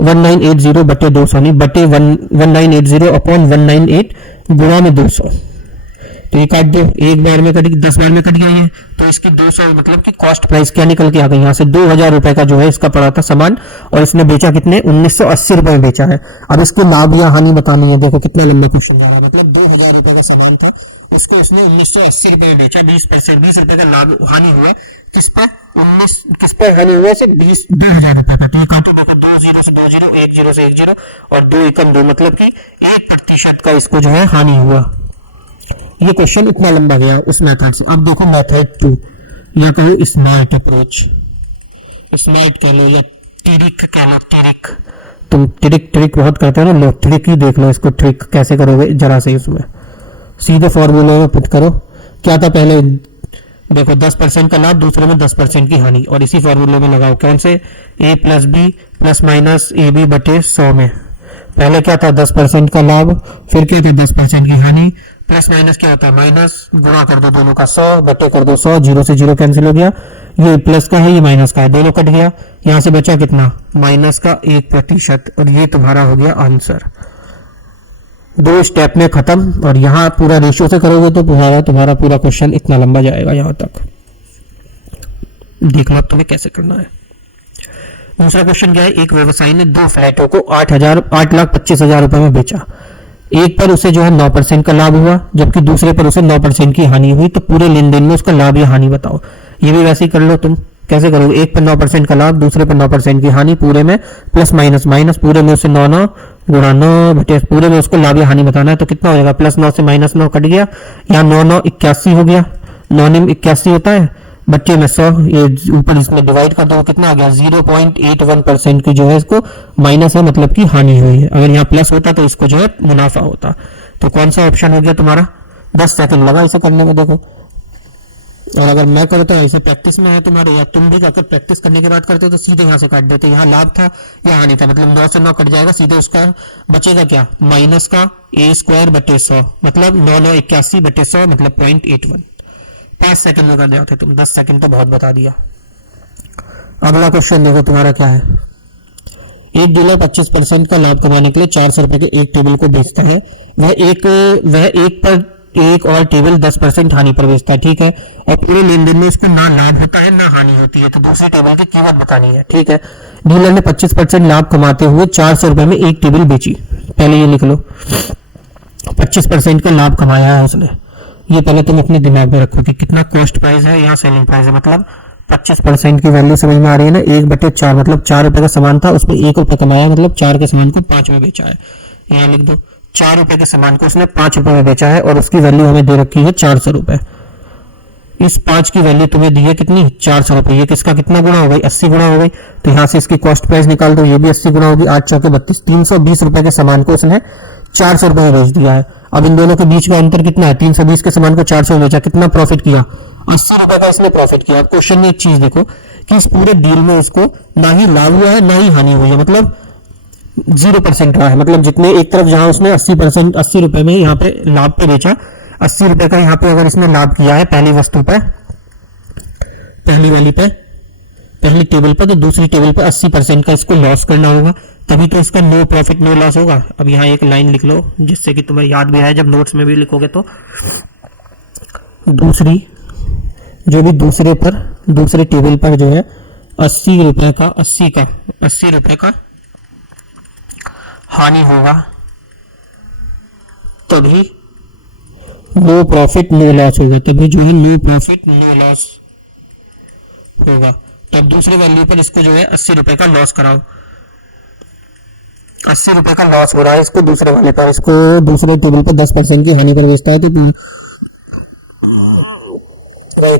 1980 बटे 200 नहीं, बटे 1980 अपॉन 198 गुणा में 200। तो ये काट दो, एक बार में कट, 10 बार में कट गया ये। तो इसकी 200 मतलब कि कॉस्ट प्राइस क्या निकल के आ गई, यहाँ से 2000 रुपए का जो है इसका पड़ा था सामान, और इसने बेचा कितने, 1980 रुपए में बेचा है। अब इसके लाभ या हानि बतानी है। देखो कितना लंबा क्वेश्चन जा रहा है, मतलब 2000 रुपए का सामान था, उसको उसने 1980 रुपए में बेचा। 20 रुपए का लाभ हानि हुआ। किस पर, 19 किस पर हानि हुआ, से 20,000 रुपए का। तो ये काटो, देखो 2 0 से 2 0, 1 0 से 1 0 और 2 एकम 2, मतलब कि 1% का इसको जो है हानि हुआ। ये क्वेश्चन इतना लंबा गया उस मेथड से। अब देखो मेथड 2, या कहो स्मार्ट अप्रोच, स्मार्ट कह लो या ट्रिक कह लो। ट्रिक, तुम ट्रिक बहुत करते हो ना, लो ट्रिक ही देख लो इसको। ट्रिक कैसे करोगे जरा से, इसमें सीधे फॉर्मूले में पुट करो। क्या था पहले, देखो 10% का लाभ, दूसरे में 10% की हानि, और इसी फॉर्मूले में लगाओ। कौन से, a plus B plus minus A B बटे 100 में। पहले क्या था, 10% का लाभ, फिर क्या था 10% की हानि, प्लस माइनस क्या होता है, माइनस, गुणा कर दो दोनों का 100 बटे कर दो 100, 0 से 0 कैंसिल हो गया। ये प्लस का है, ये माइनस का है, दोनों कट गया। यहाँ से बचा कितना, माइनस का 1%, और ये तुम्हारा हो गया आंसर। 2 स्टेप में खत्म। और यहाँ पूरा रेशियो से करोगे तो तुम्हारा पूरा क्वेश्चन इतना लंबा जाएगा यहाँ तक। देखना अब तुम्हें कैसे करना है। दूसरा क्वेश्चन क्या है, एक व्यवसायी ने 2 फ्लैटों को 8,25,000 रुपए में बेचा। एक पर उसे जो है 9% का लाभ हुआ, जबकि दूसरे पर उसे 9% की हानि हुई। तो पूरे लेन देन में उसका लाभ या हानि बताओ। ये भी वैसे ही कर लो तुम। कैसे करोगे, एक पर 9% का लाभ, दूसरे पर 9% की हानि, पूरे में प्लस माइनस माइनस, पूरे में उसे 9 9 गुणा 9 बटे, पूरे में उसको लाभ या हानि बताना है। तो कितना हो जाएगा, प्लस 9 से माइनस 9 कट गया, यहाँ 9 9 81 हो गया। 9 9 81 होता है, बच्चे में 100, ये ऊपर इसमें डिवाइड कर दो, कितना आ गया, 0.81% की जो है इसको माइनस है, मतलब कि हानि हुई है। अगर यहाँ प्लस होता तो इसको जो है मुनाफा होता। तो कौन सा ऑप्शन हो गया तुम्हारा, 10 सेकंड लगा इसे करने में। देखो, और अगर मैं करता हूँ, ऐसे प्रैक्टिस में है तुम्हारे, या तुम भी जाकर प्रैक्टिस करने के बाद करते हो तो सीधे यहाँ से काट देते। यहाँ लाभ था या हानि था, मतलब 9 से 9 कट जाएगा, सीधे उसका बचेगा क्या, माइनस का a² बटे 100, मतलब 9 9 81 बटे 100, मतलब 0.81। 5 सेकंड में कर जाते तुम, 10 सेकंड तो बहुत बता दिया। अगला क्वेश्चन देखो तुम्हारा क्या है। एक डीलर 25% का लाभ कमाने के लिए 400 रुपए के एक टेबल को बेचता है। वह एक पर एक और टेबल 10% हानि पर बेचता है, ठीक है। और पूरे लेन देन में इसको ना लाभ होता है ना हानि होती है। तो दूसरी टेबल की कीमत बतानी है, ठीक है। डीलर ने 25% लाभ कमाते हुए 400 रुपए में एक टेबल बेची। पहले ये लिख लो, 25% का लाभ कमाया है उसने। ये पहले तुम अपने दिमाग में रखो कि कितना कॉस्ट प्राइस है, यहाँ सेलिंग प्राइस है, मतलब 25% की वैल्यू समझ में आ रही है ना। 1/4 मतलब 4 रुपए का सामान था, उसमें 1 रुपए कमाया, मतलब 4 के सामान को 5 में बेचा है। यहाँ लिख दो 4 रुपए के सामान को उसने 5 रुपए में बेचा है और उसकी वैल्यू हमें दे रखी है 400 रुपए। इस 5 की वैल्यू तुम्हें दी है कितनी, 400 रुपए। ये किसका कितना गुना हो गई, 80 गुना हो गई। तो यहाँ से इसकी कॉस्ट प्राइस निकाल दो, ये भी 80 गुना होगी। 8 चौके 32, 320 रुपए के सामान को उसने 400 रुपए में बेच दिया है। अब इन दोनों के बीच का अंतर कितना है, 320 के सामान को 400 में बेचा, कितना प्रॉफिट किया, 80 रुपए का इसने प्रॉफिट किया। अब क्वेश्चन में एक चीज देखो कि इस पूरे डील में इसको ना ही लाभ हुआ है ना ही हानि हुई है, मतलब 0% रहा है। मतलब जितने एक तरफ जहां उसने 80% 80 रुपए में यहाँ पे लाभ पे बेचा, 80 रुपए का यहाँ पे अगर इसने लाभ किया है पहली वस्तु पे, पहली वाली पे, पहली टेबल पर, तो दूसरी टेबल पर 80% का इसको लॉस करना होगा, तभी तो इसका नो प्रॉफिट नो लॉस होगा। अब यहाँ एक लाइन लिख लो जिससे कि तुम्हें याद भी आए जब नोट्स में भी लिखोगे तो। दूसरी जो भी दूसरे टेबल पर जो है 80 रुपए का 80 रुपए का हानि होगा, तभी नो प्रॉफिट नो लॉस होगा, तभी जो है नो प्रॉफिट नो लॉस होगा। तब दूसरे वैल्यू पर इसको जो है 80 रुपए का लॉस कराओ, 80 रुपए का लॉस हो रहा है इसको दूसरे वाले पर, इसको दूसरे टेबल पर 10% की हानि पर बेचता है, तो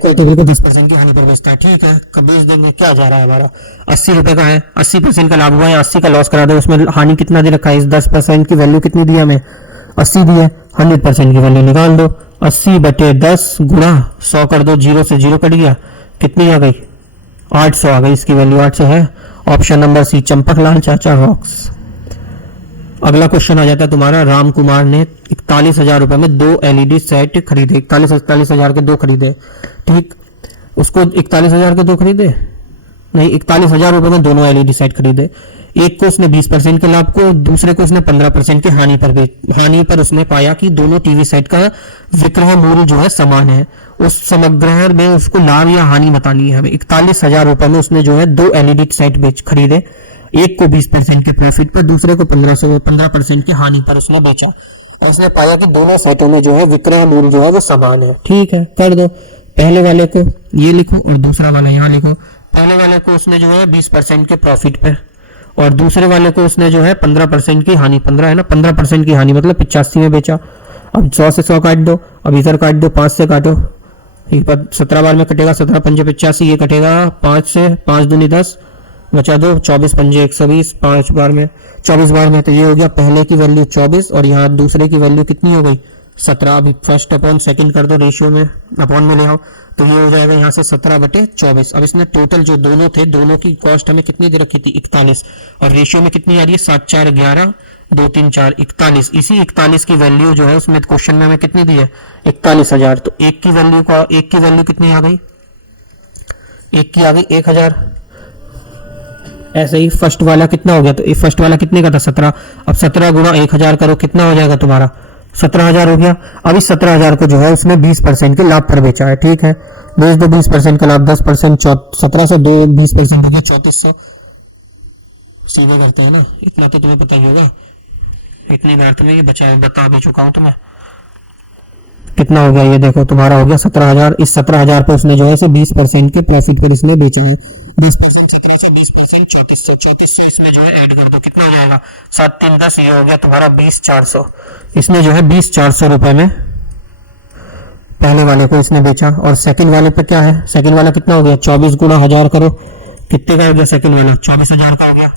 टेबल को 10% की हानि पर बेचता है। ठीक है, कब बेच देंगे, क्या जा रहा है हमारा, 80 रुपए का है, 80% का लाभ हुआ है, 80 का लॉस करा दो। उसमें हानि कितना दे रखा है, इस 10% की वैल्यू कितनी दी हमें, 80 दी है। 100% की वैल्यू निकाल दो, 80/10 गुणा 100 कर दो, 0 से 0 कट गया, कितनी आ गई, 800 आ गई, इसकी वैल्यू 800 है। ऑप्शन नंबर सी, चंपक लाल चाचा रॉक्स। अगला क्वेश्चन आ जाता है तुम्हारा, राम कुमार ने 41,000 रुपए में 2 LED सेट खरीदे, 41,000 के 2 खरीदे। ठीक, उसको 41,000 के 2 खरीदे नहीं, 41,000 रुपए में दोनों LED सेट खरीदे। एक को उसने 20% के लाभ को, दूसरे को उसने 15% के हानि पर उसने पाया कि दोनों टीवी सेट का विक्रय मूल्य जो है समान है। उस समग्र में उसको लाभ या हानि बतानी है हमें। 41,000 रुपए में उसने जो है 2 LED सेट खरीदे, एक को 20% के प्रॉफिट पर, दूसरे को 15% की हानि पर उसने बेचा। और उसने पाया कि दोनों सेटों में जो है विक्रय मूल्य जो है वो समान है। ठीक है, कर दो, पहले वाले को ये लिखो और दूसरा वाला यहाँ लिखो। पहले वाले को उसने जो है 20% के प्रॉफिट पे और दूसरे वाले को उसने जो है 15% की हानि, 15 है ना, 15% की हानि मतलब 85 में बेचा। अब 100 से 100 काट दो, अब इधर काट दो, 5 से काटो, 17 बार में कटेगा, 17 पंजे 85, ये कटेगा 5 से, 5 दूनी 10, बचा दो, 24 पंजे 120, 5 बार में 24 बार में, तो ये हो गया पहले की वैल्यू 24 और यहाँ दूसरे की वैल्यू कितनी हो गई, 17। अभी फर्स्ट अपॉन सेकंड कर दो, रेशियो में अपॉन में ले आओ, तो ये हो जाएगा यहाँ से 17/24। अब इसने टोटल जो दोनों थे, दोनों की कॉस्ट हमें कितनी दे रखी थी, 41, और रेशियो में कितनी आ रही है, 7 4 11 2 3 4 41। इसी 41 की वैल्यू जो है उसमें क्वेश्चन में हमें कितनी दी है, 41,000। तो एक की वैल्यू कितनी आ गई, एक की आ गई 1,000। ऐसे ही फर्स्ट वाला कितना हो गया, तो फर्स्ट वाला कितने का था, 17। अब 17 गुणा 1,000 करो, कितना हो जाएगा तुम्हारा, 17,000 हो गया। अब इस 17,000 को जो है उसने 20% के लाभ पर बेचा है। ठीक है, बेच दो 20% का लाभ, 10%, 17 से 2 20% हो गया 3400। सीधे करते हैं ना, इतना तो तुम्हें पता ही होगा, इतनी बार तुम्हें ये बता भी चुका हूं तुम्हें। कितना हो गया, ये देखो तुम्हारा हो गया 17,000। इस 17,000 पर उसने जो है 20% के प्रॉफिट पर इसने बेचा है। 10% 17 से 20% 3400, 3400 इसमें जो है ऐड कर दो, कितना हो जाएगा, 7 3 10, ये हो गया तुम्हारा 20,400। इसने जो है 20,400 रुपए में पहले वाले को इसने बेचा। और सेकंड वाले पे क्या है, सेकंड वाला कितना हो गया, 24 गुणा 1000 करो, कितने का हो गया सेकंड वाला, 24,000 का हो गया।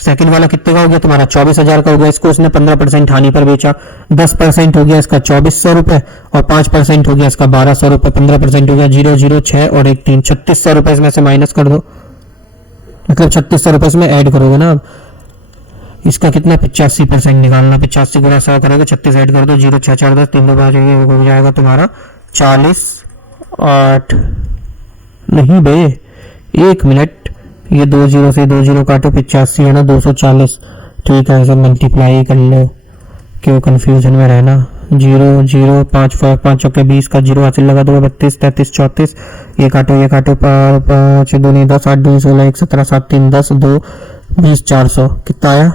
सेकंड वाला कितने का हो गया तुम्हारा, 24,000 का हो गया। इसको उसने 15% हानि पर बेचा, 10% हो गया इसका 2400 रुपए और 5% हो गया इसका 1200 रुपए, 15% हो गया 0 0 6 और 1 3, 3600 रुपए इसमें से माइनस कर दो, मतलब 3600 रुपए इसमें ऐड करोगे ना। अब इसका कितना 85% निकालना, 85 गुणा 100 करोगे, 36 ऐड कर दो, 0 6 4 10 3 2 5 हो जाएगा तुम्हारा 40 8 नहीं बे, 1 मिनट, ये 2 0 से 2 0 काटो, 85 है ना, 240। ठीक है, सब मल्टीप्लाई कर लो, क्यों कंफ्यूजन में रहना। 0 0 5 5 चौके 20 का 0 हासिल लगा दो, 32 33 34, ये काटो 5 2 10 8 2 16 1 17 7 3 10 2 20,400। कितना आया,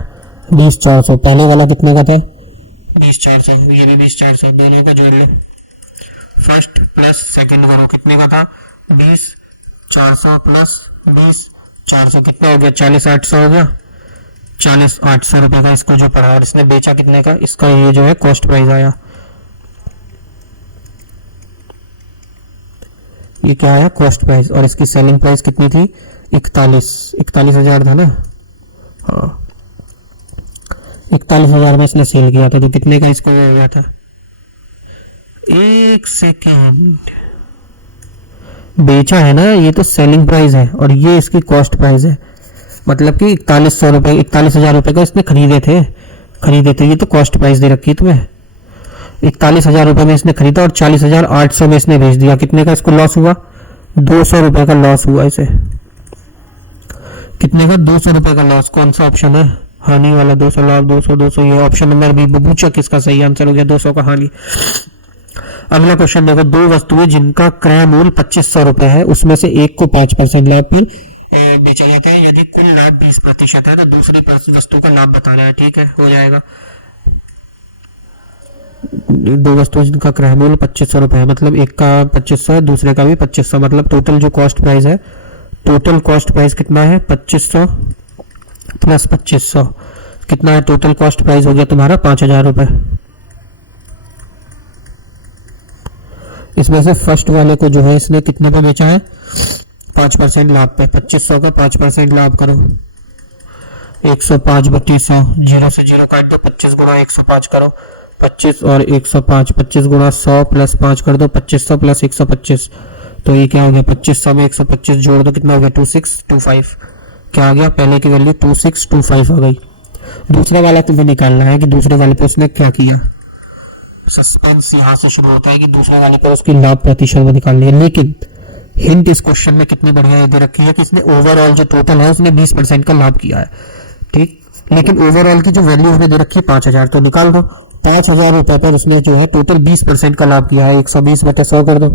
20,400। पहले वाला कितने का था, 20,400, ये भी 20,400, दोनों को जोड़ लो, फर्स्ट प्लस सेकंड करो, कितने का था 20 400 प्लस 20 400 कितना हो गया, 40 800 हो गया। 40 800 रुपए का इसको जो पड़ा और इसने बेचा कितने का, इसका ये जो है कॉस्ट प्राइस आया। ये क्या आया, कॉस्ट प्राइस। और इसकी सेलिंग प्राइस कितनी थी, 41,000 था ना। हाँ 41,000 में इसने सेल किया था, तो कितने का इसको हो गया था। एक सेकेंड, बेचा है ना, ये तो सेलिंग प्राइस है और ये इसकी कॉस्ट प्राइस है। मतलब कि 4100 रुपए, 41,000 रुपए का इसने खरीदे थे। ये तो कॉस्ट प्राइस दे रखी है तुम्हें। 41,000 रुपए में इसने खरीदा और 40,800 में इसने बेच दिया। कितने का इसको लॉस हुआ, 200 रुपए का लॉस हुआ इसे। कितने का, 200 रुपए का लॉस। कौन सा ऑप्शन है, हानि वाला। 200 लाभ, 200 ये ऑप्शन नंबर बी बबूचक इसका सही आंसर हो गया, 200 का हानि। अगला क्वेश्चन देखो, दो वस्तुएं जिनका क्रय मूल्य 2500 रुपए है, उसमें से एक को 5% लाभ पर बेचा जाता है। यदि कुल लाभ 20% है तो दूसरी वस्तु का लाभ बताना है। ठीक है, हो जाएगा। दो वस्तुएं जिनका क्रय मूल्य 2500 रुपए है, मतलब एक का 2500 है, दूसरे का भी 2500, मतलब टोटल जो कॉस्ट प्राइस है, टोटल कॉस्ट प्राइस कितना है, 2500 प्लस 2500 कितना है, टोटल कॉस्ट प्राइस हो गया तुम्हारा 5000 रुपए। इसमें से फर्स्ट वाले को जो है इसने कितने पे बेचा है, 5% लाभ पे। 2500 का 5% लाभ करो, 105/100, 0 से 0 काट दो, 25 गुणा 105 करो, 25 और 105, 25 गुणा 100 प्लस 5 कर दो, 2500 प्लस 125, तो ये क्या हो गया, 2500 में 125 जोड़ दो, कितना हो गया, 2625। क्या आ गया, पहले की वैल्यू 2625 आ गई। दूसरा वाला तुम्हें निकालना है कि दूसरे वाले पे उसने क्या किया। सस्पेंस यहाँ से शुरू होता है कि दूसरे वाले पर उसकी लाभ प्रतिशत वो निकालनी है। लेकिन हिंट इस क्वेश्चन में कितनी बढ़िया दे रखी है कि इसने ओवरऑल जो टोटल है उसने 20% का लाभ किया है। ठीक, लेकिन ओवरऑल की जो वैल्यू उसने दे रखी है 5000, तो निकाल दो। 5000 रुपए पर उसने जो है टोटल 20% का लाभ किया है। 120/100 कर दो,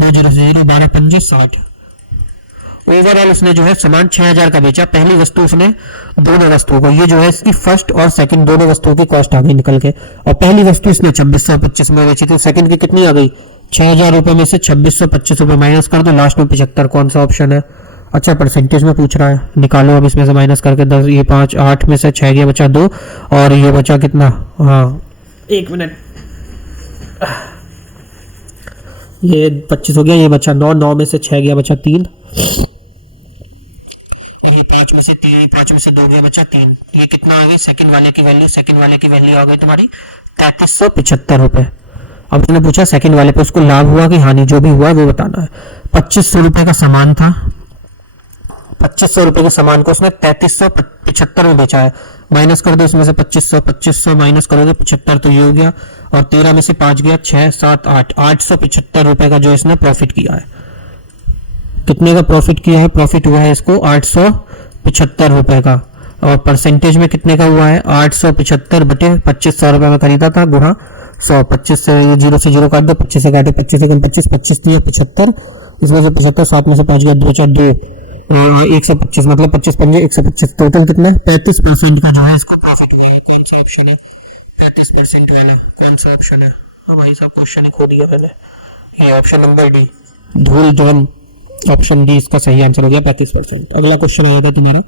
9 0 से 0, 12 5 60। ओवरऑल उसने जो है सामान 6000 का बेचा। पहली वस्तु उसने दोनों वस्तुओं को, ये जो है इसकी फर्स्ट और सेकंड दोनों वस्तुओं की कॉस्ट आ गई निकल के। और पहली वस्तु इसने 2625 में बेची थी, सेकंड की कितनी आ गई, 6000 रुपए में से 2625 रुपए माइनस कर दो, लास्ट में 75। कौन सा ऑप्शन है, अच्छा परसेंटेज में पूछ रहा है, निकालो अब इसमें से माइनस करके 10, ये 5, 8 में से 6 गया, बचा 2 और ये बचा कितना, हाँ 1 मिनट, ये 25 हो गया, ये बचा 9, 9 में से 6 गया, बचा 3, ये 5 में से 3, 5 में से 2 गया, बचा 3। ये कितना आ गई, सेकंड वाले की वैल्यू आ गई तुम्हारी 3375 रुपए। अब उसने पूछा सेकंड वाले पे उसको लाभ हुआ कि हानि, जो भी हुआ वो बताना है। 2500 रुपए का सामान था, 2500 रुपए के सामान को उसने 3375 में बेचा है। माइनस कर दो इसमें से 2500 माइनस करोगे 75, तो ये हो गया। और 13 में से 5 गया, 6 7 8, 875 रुपए का जो इसने प्रॉफिट किया है। कितने का प्रॉफिट किया है, प्रॉफिट हुआ है इसको 875 रुपए का। और परसेंटेज में कितने का हुआ है, 875 बटे 2500 रुपए में खरीदा था, गुणा 100। 25 से ये 0 से 0 काट दो, 25 से काटे, 25 से 25, 25 दिए 75, इसमें से 75, 7 में से 5 गया, 2 4 2, 125, मतलब 25 पंजे 125, टोटल कितना है, 35% का जो है इसको प्रॉफिट हुआ है। कौन सा ऑप्शन है, 35% वाला कौन सा ऑप्शन है। हाँ भाई साहब क्वेश्चन ही खो दिया मैंने, ये ऑप्शन नंबर डी, धूल जौन, ऑप्शन डी इसका सही आंसर हो गया 35%। अगला क्वेश्चन आएगा तुम्हारा,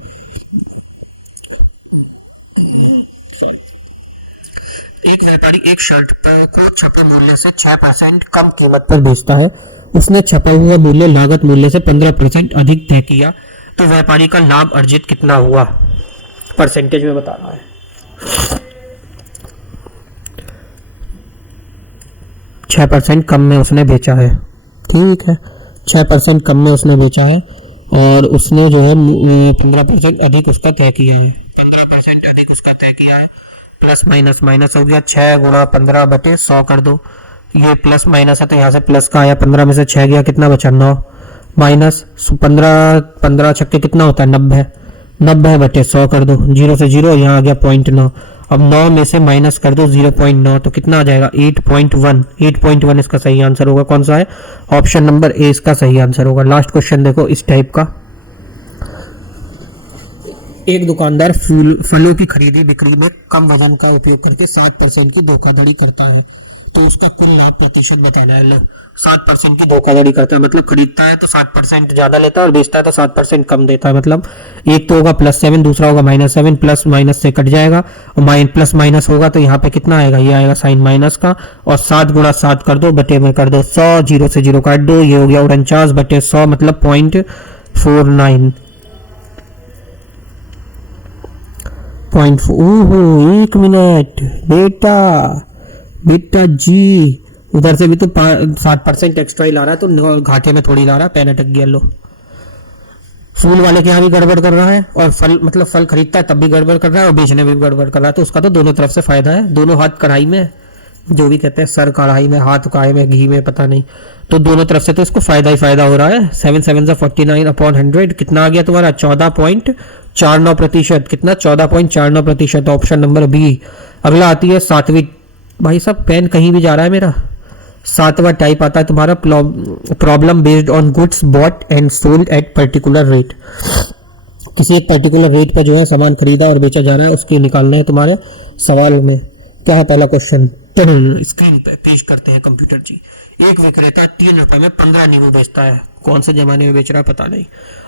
एक व्यापारी एक शर्ट को छपे मूल्य से 6% कम कीमत पर बेचता है। उसने छपा हुआ मूल्य लागत मूल्य से 15% अधिक तय किया, तो व्यापारी का लाभ अर्जित कितना हुआ, परसेंटेज में बताना है। 6% कम में उसने बेचा है, ठीक है, 6% कम में उसने बेचा है और उसने जो है 15% अधिक उसका तय किया है, 15% अधिक उसका तय किया है। प्लस माइनस माइनस हो गया, 6 गुणा 15 बटे 100 कर दो, ये प्लस माइनस है तो यहाँ से प्लस का आया, 15 में से 6 गया, कितना बचा 9, माइनस 15 छक्के कितना होता है 90, 90 बटे 100 कर दो, 0 से 0, यहाँ आ गया 0.9। अब 9 में से माइनस कर दो 0.9, तो कितना आ जाएगा 8.1, 8.1 इसका सही आंसर होगा। कौन सा है, ऑप्शन नंबर ए इसका सही आंसर होगा। लास्ट क्वेश्चन देखो इस टाइप का, एक दुकानदार फलों की खरीदी बिक्री में कम वजन का उपयोग करके 60% की धोखाधड़ी करता है। तो उसका कुल लाभ प्रतिशत बताना है। 7% की धोखाधड़ी करता है, मतलब खरीदता है तो 7% ज्यादा लेता है और बेचता है तो 7% कम देता है। मतलब एक तो होगा +7, दूसरा होगा -7, प्लस माइनस से कट जाएगा और प्लस माइनस होगा तो यहाँ पे कितना आएगा, ये आएगा साइन माइनस का, और 7 गुणा 7 कर दो, बटे में कर दो 100, 0 से 0 काट दो, ये हो गया 49 बटे 100, मतलब 0.49। ओहो 1 मिनट बेटा, बेटा जी, उधर से भी तो 7% एक्स्ट्रा ही ला रहा है, तो घाटे में थोड़ी ला रहा है, पेन अटक गया। लो, फूल वाले के यहाँ भी गड़बड़ कर रहा है और फल मतलब फल खरीदता है तब भी गड़बड़ कर रहा है और बेचने में भी गड़बड़ कर रहा है, तो उसका तो दोनों तरफ से फायदा है। दोनों हाथ कढ़ाई में, जो भी कहते हैं, सर कढ़ाई में, हाथ काय में, घी में, पता नहीं, तो दोनों तरफ से तो इसको फायदा ही फायदा हो रहा है। 7 7 49 अपॉन 100 कितना आ गया तुम्हारा, 14.49%। कितना, 14.49%, ऑप्शन नंबर बी। अगला आती है 7वीं, भाई साहब पेन कहीं भी जा रहा है मेरा। 7वां टाइप आता है तुम्हारा problem based on goods bought and sold at particular rate. किसी एक पर्टिकुलर रेट पर जो है सामान खरीदा और बेचा जा रहा है, उसके निकालना है तुम्हारे सवाल में। क्या है पहला क्वेश्चन, स्क्रीन पे पेश करते हैं कंप्यूटर जी। एक विक्रेता 3 रुपए में 15 नींबू बेचता है, कौन से जमाने में बेच रहा है पता नहीं,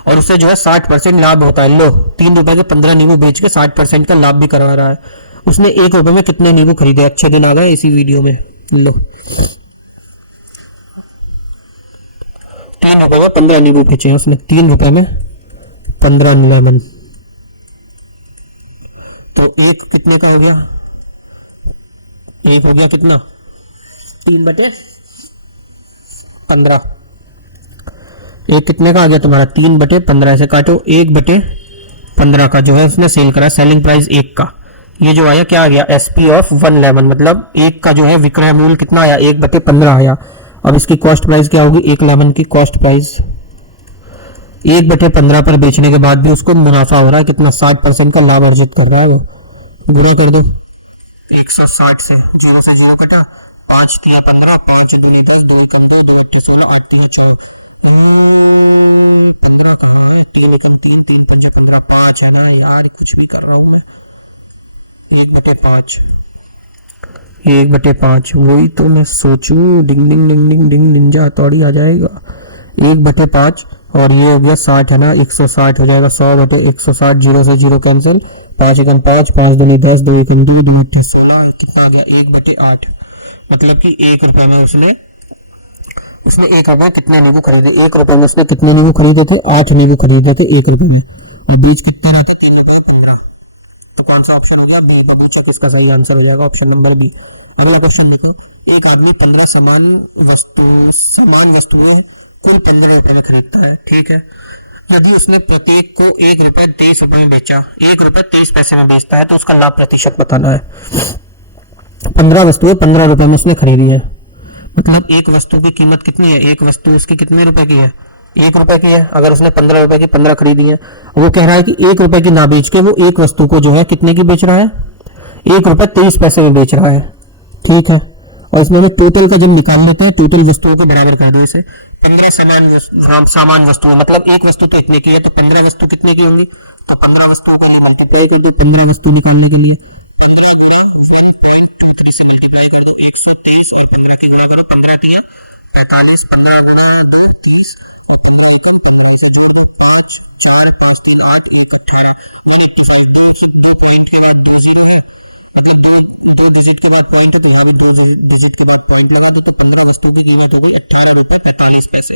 और उससे जो है 60% लाभ होता है। लो, 3 रुपए के 15 नींबू बेच के 60% का लाभ भी करवा रहा है। उसने 1 रुपए में कितने नींबू खरीदे, अच्छे दिन आ गए इसी वीडियो में। लो, 3 रुपए में 15 नींबू बेचे हैं उसने, 3 रुपए में 15 लेमन, तो एक कितने का हो गया, एक हो गया कितना, 3/15। एक कितने का आ गया तुम्हारा, 3/15 से काटो, 1/15 का जो है उसने सेल करा, सेलिंग प्राइस 1 का। ये जो आया क्या आ गया, SP ऑफ 1 लेमन, मतलब 1 का जो है विक्रय मूल्य कितना आया, 1/15 आया। अब इसकी कॉस्ट प्राइस क्या होगी, 1 लेमन की कॉस्ट प्राइस 1/15 पर बेचने के बाद भी उसको मुनाफा हो रहा है कितना, 60% का लाभ अर्जित कर रहा है वो। गुणा कर दो 160 से, 0 से 0 कटा, 5 किया 15, 5 दूनी 10, 2 एकम 2, 2 अट्ठे 16, 8 3 6, 15 कहाँ है, 3 एकम 3, 3 पंजे 15, 5 है ना यार, कुछ भी कर रहा हूँ मैं। 1/5, 1/5, वही तो मैं सोचूं, डिंग डिंग डिंग डिंग डिंग निंजा हथौड़ी आ जाएगा। 1/5 और ये हो गया 60 है ना, 160 हो जाएगा, 100/160, 0 से 0 कैंसिल, 5 एकम 5, 5 दूनी 10, 2 एकम 2, 2 अट्ठे 16, कितना आ गया, 1/8। मतलब कि 1 रुपए में उसने 1 रुपए कितने नींबू खरीदे, 1 रुपए में उसने कितने नींबू खरीदे थे, 8 नींबू खरीदे थे 1 रुपए में, और बीज कितने रहते, 3/15। तो कौन सा ऑप्शन हो गया, बबूचा किसका सही आंसर हो जाएगा, ऑप्शन नंबर बी। अगला क्वेश्चन देखो, एक आदमी 15 समान वस्तुएं कुल 15 रुपए में खरीदता है, ठीक है। यदि उसने प्रत्येक को 1 रुपए 23 रुपए में बेचा, 1 रुपए 23 पैसे में बेचता है, तो उसका लाभ प्रतिशत बताना है। 15 वस्तुएं 15 रुपए में उसने खरीदी है, मतलब एक वस्तु की कीमत कितनी है, एक वस्तु उसकी कितने रुपए की है, 1 रुपए की है। अगर उसने 15 रुपए की 15 खरीदी है, वो कह रहा है कि 1 रुपए की ना बेच के वो एक वस्तु को जो है कितने की बेच रहा है, 1 रुपए 23 पैसे में बेच रहा है, ठीक है। और इसमें टोटल का जब निकाल लेते हैं, टोटल वस्तुओं को बराबर कर दो, इसे 15 सामान वस्तुएं, मतलब एक वस्तु तो इतने की है, तो 15 वस्तु कितने की होंगी, तो 15 वस्तुओं के लिए मल्टीप्लाई कर दो, 15 वस्तु निकालने के लिए 15 गुणा 1.23 से मल्टीप्लाई कर दो, 123 और 15 की गुणा करो, 15 की 45, 15 गुणा 2 30 और 15 एकम 15 से जोड़ दो, 5 4 5 3 8 1 18, 185, 2 पॉइंट के बाद 2 0 है, मतलब दो डिजिट के बाद पॉइंट है, तो यहाँ भी 2 डिजिट के बाद पॉइंट लगा दो, तो 15 वस्तु की कीमत हो गई 18 रुपए 45 पैसे।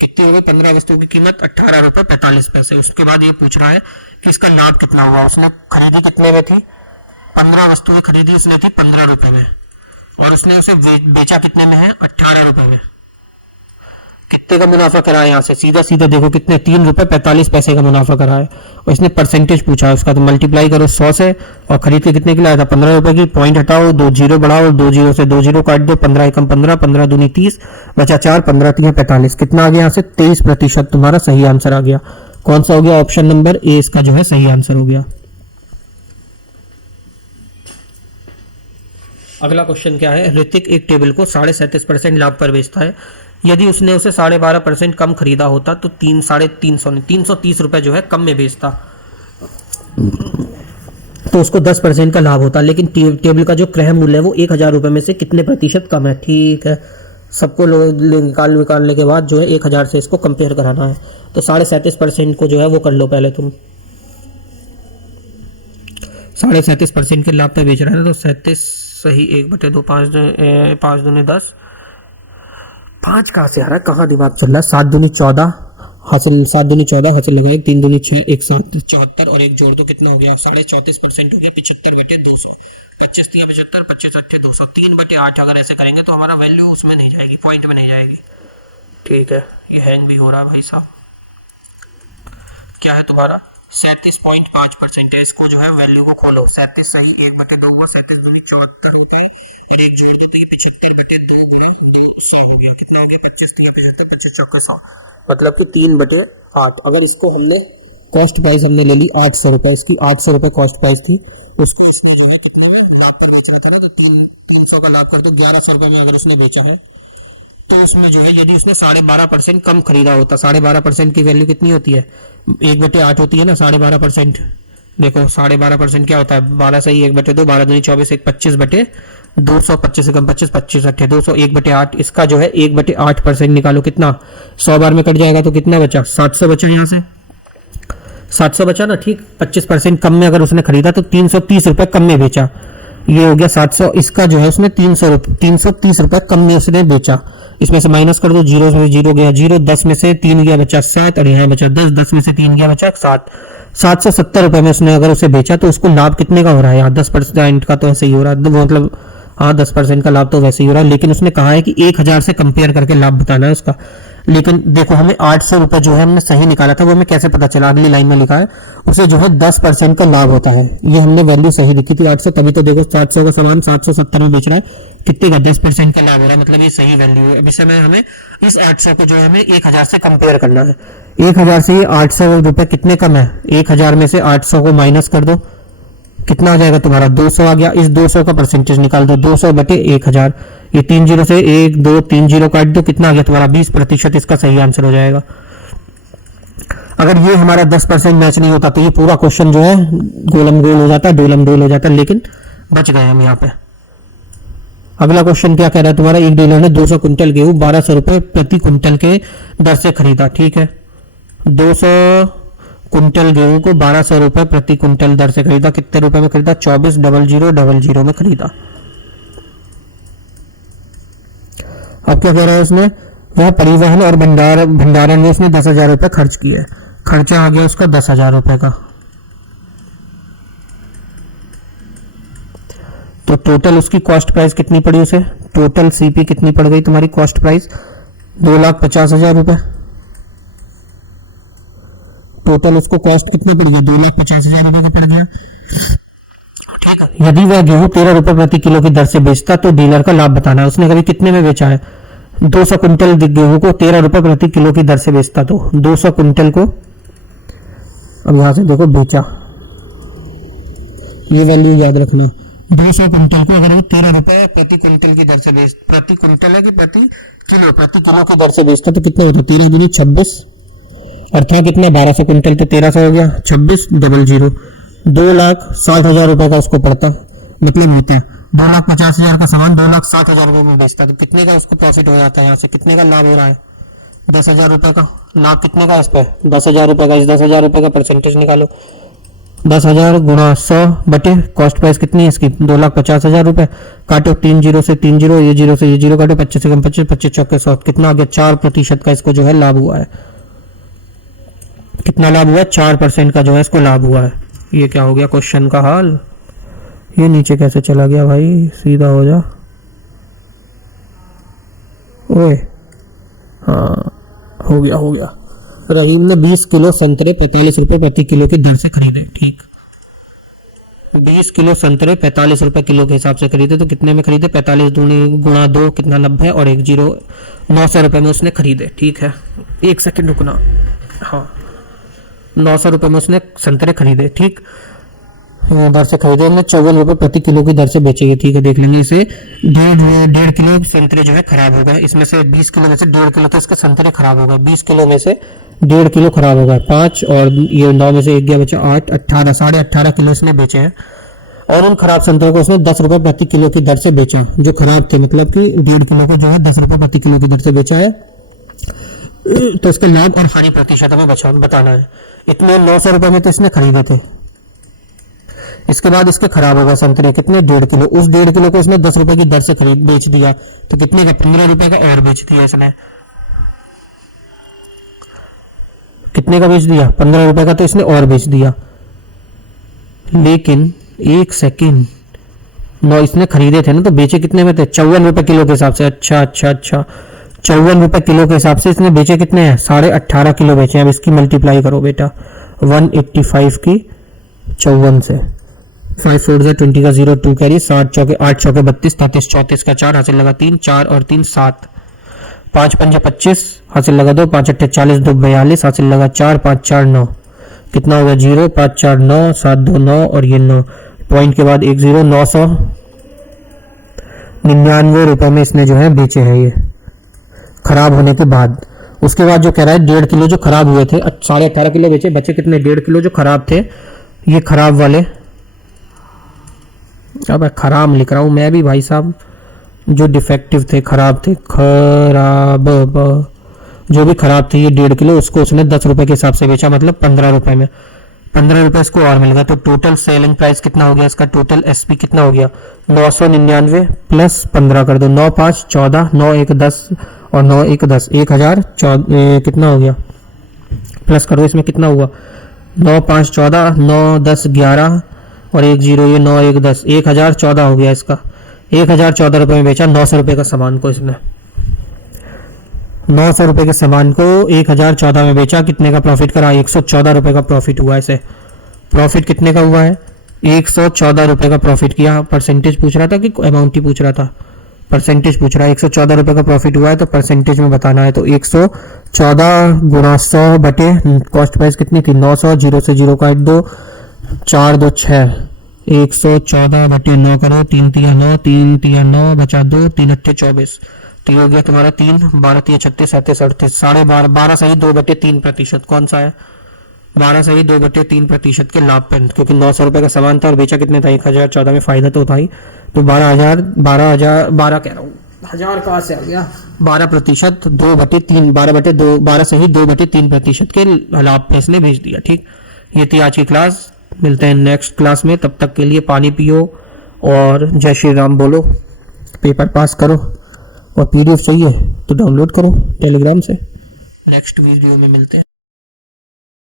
कितनी हो गई 15 वस्तु की कीमत, 18 रुपए 45 पैसे। उसके बाद ये पूछ रहा है कि इसका लाभ कितना हुआ, उसने खरीदी कितने में थी, 15 वस्तुएं खरीदी उसने थी 15 रुपए में, और उसने उसे बेचा कितने में है, 18 रुपए में। कितने का मुनाफा करा है, यहाँ से सीधा सीधा देखो कितने, 3 रुपए 45 पैसे का मुनाफा करा है, और इसने परसेंटेज पूछा है उसका, तो मल्टीप्लाई करो 100 से, और खरीद के कितने की लाया था, 15 रुपए की, पॉइंट हटाओ, 2 जीरो बढ़ाओ, 2 जीरो से 2 जीरो काट दो, 15 एकम 15, 15 दूनी 30, बचा 4, 15 3 45, कितना आ गया यहाँ से, 23% तुम्हारा सही आंसर आ गया। कौन सा हो गया, ऑप्शन नंबर ए इसका जो है सही आंसर हो गया। अगला क्वेश्चन क्या है, ऋतिक एक टेबल को 37.5% लाभ पर बेचता है। यदि उसने उसे 12.5% कम खरीदा होता तो 330 रुपए जो है कम में बेचता। तो उसको 10% का लाभ होता है। लेकिन टेबल का जो क्रय मूल्य है वो 1,000 रुपये में से कितने प्रतिशत कम है। ठीक है, सबको निकालने के बाद जो है 1,000 से इसको कंपेयर कराना है। तो 37.5% को जो है वो कर लो पहले तुम। 37.5% के लाभ पे बेच रहा है ना, तो 37 सही 1/2, 5 दूनी 10, 5 कहाँ से आ रहा है, कहाँ दिमाग चल रहा है। 7 दूनी 14 हासिल, 7 दूनी 14 हासिल लगाए, 3 दूनी 6, 1 7 74 और 1 जोड़ दो कितना हो गया, 34.5% हो गया, 75/200, 25 3 75, 25 8 200, 3/8 अगर ऐसे करेंगे तो हमारा वैल्यू उसमें नहीं जाएगी, पॉइंट में नहीं जाएगी। ठीक है, ये हैंग भी हो रहा है भाई साहब। क्या है तुम्हारा 37.5% है। इसको जो है वैल्यू को खोलो, 37 सही 1/2 हुआ, 37 दूनी 74 हो गई और 1 जोड़ दो तो ये 75/2 200 हो गया, कितना हो गया 25 3 75, 25 चौके 100, मतलब कि 3/8। अगर इसको हमने कॉस्ट प्राइस हमने ले ली 800 रुपए, इसकी 800 रुपए कॉस्ट प्राइस थी, उसको उसने जो है कितना में लाभ पर बेच रहा था ना, तो 300 का लाभ कर दो 1100 रुपए में अगर उसने बेचा है, तो उसमें जो है यदि उसने 12.5% कम खरीदा होता, 12.5% की वैल्यू कितनी होती है, 1/8 होती है ना 12.5%। देखो 12.5% क्या होता है, 12 सही 1/2, 12 दूनी 24, 1 25/200, 25 से कम 25, 25 8 200, 1/8। इसका जो है 1/8% निकालो, कितना 100 बार में कट जाएगा तो कितना बचा, 700 बचा, यहाँ से 700 बचा ना। ठीक, 25% कम में अगर उसने खरीदा तो 330 रुपए कम में बेचा, ये हो गया 700। इसका जो है उसने 330 रुपए कम में उसने बेचा, इसमें से माइनस कर दो, 0 से 0 गया 0, 10 में से 3 गया बचा 7 और यहाँ बचा 10, 10 में से 3 गया बचा 7, 770 रुपए में उसने अगर उसे बेचा तो उसको लाभ कितने का हो रहा है यार, 10% का तो ऐसे ही हो रहा है, मतलब हाँ 10% का लाभ तो वैसे ही हो रहा है। लेकिन उसने कहा है कि 1,000 से कंपेयर करके लाभ बताना है उसका। लेकिन देखो हमें 800 रुपए जो है हमने सही निकाला था, वो हमें कैसे पता चला, अगली लाइन में लिखा है उसे जो है 10% का लाभ होता है, ये हमने वैल्यू सही लिखी थी 800, तभी तो देखो 700 का सामान 770 में बेच रहा है, कितने का 10% का लाभ हो रहा है, मतलब ये सही वैल्यू है। अब इस समय हमें इस 800 को जो है हमें 1,000 से कंपेयर करना है। 1,000 से ये 800 रुपए कितने कम है, 1,000 में से 800 को माइनस कर दो, कितना आ जाएगा तुम्हारा 200 आ गया। इस 200 का परसेंटेज निकाल दो, 200/1000, ये 3 0 से 1 2 3 0 काट दो, कितना आ गया तुम्हारा 20%, इसका सही आंसर हो जाएगा। अगर ये हमारा 10% मैच नहीं होता तो ये पूरा क्वेश्चन जो है गोलम गोल हो जाता, डोलम डोल हो जाता, लेकिन बच गए हम यहाँ पे। अगला क्वेश्चन क्या कह रहा है तुम्हारा, एक डीलर ने 200 कुंटल गेहूं 1200 रुपए प्रति कुंटल के दर से खरीदा। ठीक है, 200 कुंटल गेहूं को 1200 रुपए प्रति कुंटल दर से खरीदा, कितने रुपए में खरीदा, 24,000 में खरीदा। अब क्या कह रहा है उसने, वह परिवहन और भंडारण में उसने 10,000 रुपए खर्च किए, खर्चा आ गया उसका 10,000 रुपए का। तो टोटल उसकी कॉस्ट प्राइस कितनी पड़ी उसे, टोटल सीपी कितनी पड़ गई तुम्हारी कॉस्ट प्राइस, 2,50,000 रुपए। टोटल उसको कॉस्ट कितनी पड़ गई, 2,50,000 रुपए का पड़ गया। ठीक है, यदि वह गेहूं 13 रुपए प्रति किलो की दर से बेचता तो डीलर का लाभ बताना है। उसने कभी कितने में बेचा है, 200 कुंटल गेहूं को 13 रुपए प्रति किलो की दर से बेचता, तो 200 कुंटल को अब यहां से देखो बेचा, ये वैल्यू याद रखना, 200 कुंटल को अगर वो 13 रुपए प्रति कुंटल की दर से बेच, प्रति कुंटल है कि प्रति किलो की दर से बेचता तो कितना होता, 13 दूनी 26 अर्थात कितना 1200 कुंटल तो 1300 हो गया, 26,000, 2,60,000 रुपए का उसको पड़ता, मतलब होता है 2,50,000 का सामान 2,60,000 रुपए में बेचता, तो कितने का उसको प्रॉफिट हो जाता है, यहाँ से कितने का लाभ हो रहा है, 10,000 रुपए का लाभ, कितने का इस पे 10,000 रुपए का। इस 10,000 रुपए का परसेंटेज निकालो, 10,000 गुणा 100 बटे कॉस्ट प्राइस कितनी है इसकी, 2,50,000 रुपए, काटो 3 0 से 3 0, ये 0 से ये 0 काटो, 25 से कम 25, 25 चौके 100, कितना आ गया 4% का इसको जो है लाभ हुआ है। कितना लाभ हुआ, 4% का जो है इसको लाभ हुआ है। ये क्या हो गया क्वेश्चन का हाल, ये नीचे कैसे चला गया भाई, सीधा हो जा, ओए हाँ हो गया। रहीम ने 20 किलो संतरे 45 रुपए प्रति किलो की दर से खरीदे। ठीक, 20 किलो संतरे 45 रुपए किलो के हिसाब से खरीदे, तो कितने में खरीदे, 45 दूनी गुणा 2 कितना 90 और 1 0 900 रुपए में उसने खरीदे। ठीक है, 1 सेकंड रुकना, हाँ 900 रुपए में उसने संतरे खरीदे। ठीक, दर से खरीदे हमने 54 रुपए प्रति किलो की दर से बेचेंगे। ठीक है, देख लेंगे इसे, 1.5 किलो संतरे जो है खराब हो गए, इसमें से 20 किलो में से 1.5 किलो तो इसके संतरे खराब हो गए, 20 किलो में से 1.5 किलो खराब हो गए, 5 और ये 9 में से 1 गया बचा 8, 18 18.5 किलो इसने बेचे हैं। और उन खराब संतरों को उसने 10 रुपए प्रति किलो की दर से बेचा, जो खराब थे, मतलब कि 1.5 किलो को जो है 10 रुपए प्रति किलो की दर से बेचा है। तो इसका लाभ और हानि प्रतिशत हमें बताना है। इतने 900 रुपए में तो इसने खरीदे थे। इसके बाद इसके खराब हो गए संतरे, कितने 1.5 किलो। उस 1.5 किलो को उसने 10 रुपए की दर से बेच दिया, तो कितने का 15 रुपए का और बेच दिया इसने। कितने का बेच दिया? 15 रुपए का तो इसने और बेच दिया। लेकिन एक सेकेंड, इसने खरीदे थे ना, तो बेचे कितने में थे? 54 रुपए किलो के हिसाब से। अच्छा 54 रुपए किलो के हिसाब से इसने बेचे कितने हैं? 18.5 किलो बेचे। अब इसकी मल्टीप्लाई करो बेटा, 185 की 54 से, 5 4 20 का 0 2 कैरी, 7 चौके 8 चौके 32, 33 34 का 4 हासिल लगा 3, 4 और 3 7, 5 5 25 हासिल लगा 2, 5 8 40, 2 42 हासिल लगा 4, 5 4 9, कितना हो गया? 0 5 4 9, 7 2 9 और ये 9, पॉइंट के बाद 1 0, 999 रुपए में इसने जो है बेचे हैं ये, खराब होने के बाद। उसके बाद जो कह रहा है 1.5 किलो जो खराब हुए थे, 18.5 किलो बेचे, बचे कितने? 1.5 किलो जो खराब थे, ये खराब वाले। अब खराब लिख रहा हूं मैं भी भाई साहब, जो डिफेक्टिव थे, खराब थे, खराब जो भी खराब थे, ये 1.5 किलो, उसको उसने 10 रुपए के हिसाब से बेचा, मतलब 15 रुपए में। 15 रुपए इसको और मिल गया। तो टोटल सेलिंग प्राइस कितना हो गया इसका? टोटल एसपी कितना हो गया? 999 प्लस 15 कर दो, 9 5 14, 9 1 10 और 9 1 10, 1000 कितना हो गया? प्लस कर दो, इसमें कितना हुआ? 9 5 14, 9 10 11 और 1 0, ये 9 1 10, 1014 हो गया इसका। 1014 रुपए में बेचा 900 रुपए का सामान को इसने। 900 रुपए के सामान को 1014 में बेचा, कितने का प्रॉफिट करा? 114 रुपए का प्रॉफिट हुआ इसे। प्रॉफिट कितने का हुआ है? 114 रुपए का प्रॉफिट किया। परसेंटेज पूछ रहा था कि अमाउंट ही पूछ रहा था? परसेंटेज पूछ रहा है। 114 रुपए का प्रॉफिट हुआ है, तो परसेंटेज में बताना है। तो 114 गुणा 100 बटे कॉस्ट प्राइस कितनी थी? 900, 0 से 0 काट दो, 4 2 6, 114 बटे 9 करो, 3 3 9, 3 3 9 बचा 2, 3 8 24, तो ये हो गया तुम्हारा 3 12 3 36 37 38, 12.5, 12 सही 2/3%। कौन सा है? 12 सही 2/3% के लाभ पर, क्योंकि 900 रुपए का सामान था और बेचा कितने था? 1014 में। फायदा तो था ही, तो 12 कह रहा हूँ, हजार कहाँ से आ गया? 12%, 2/3, 12 सही 2/3% के लाभ पे इसने भेज दिया। ठीक, ये थी आज की क्लास। मिलते हैं नेक्स्ट क्लास में, तब तक के लिए पानी पियो और जय श्री राम बोलो, पेपर पास करो, और पीडीएफ चाहिए तो डाउनलोड करो टेलीग्राम से। नेक्स्ट वीडियो में मिलते हैं।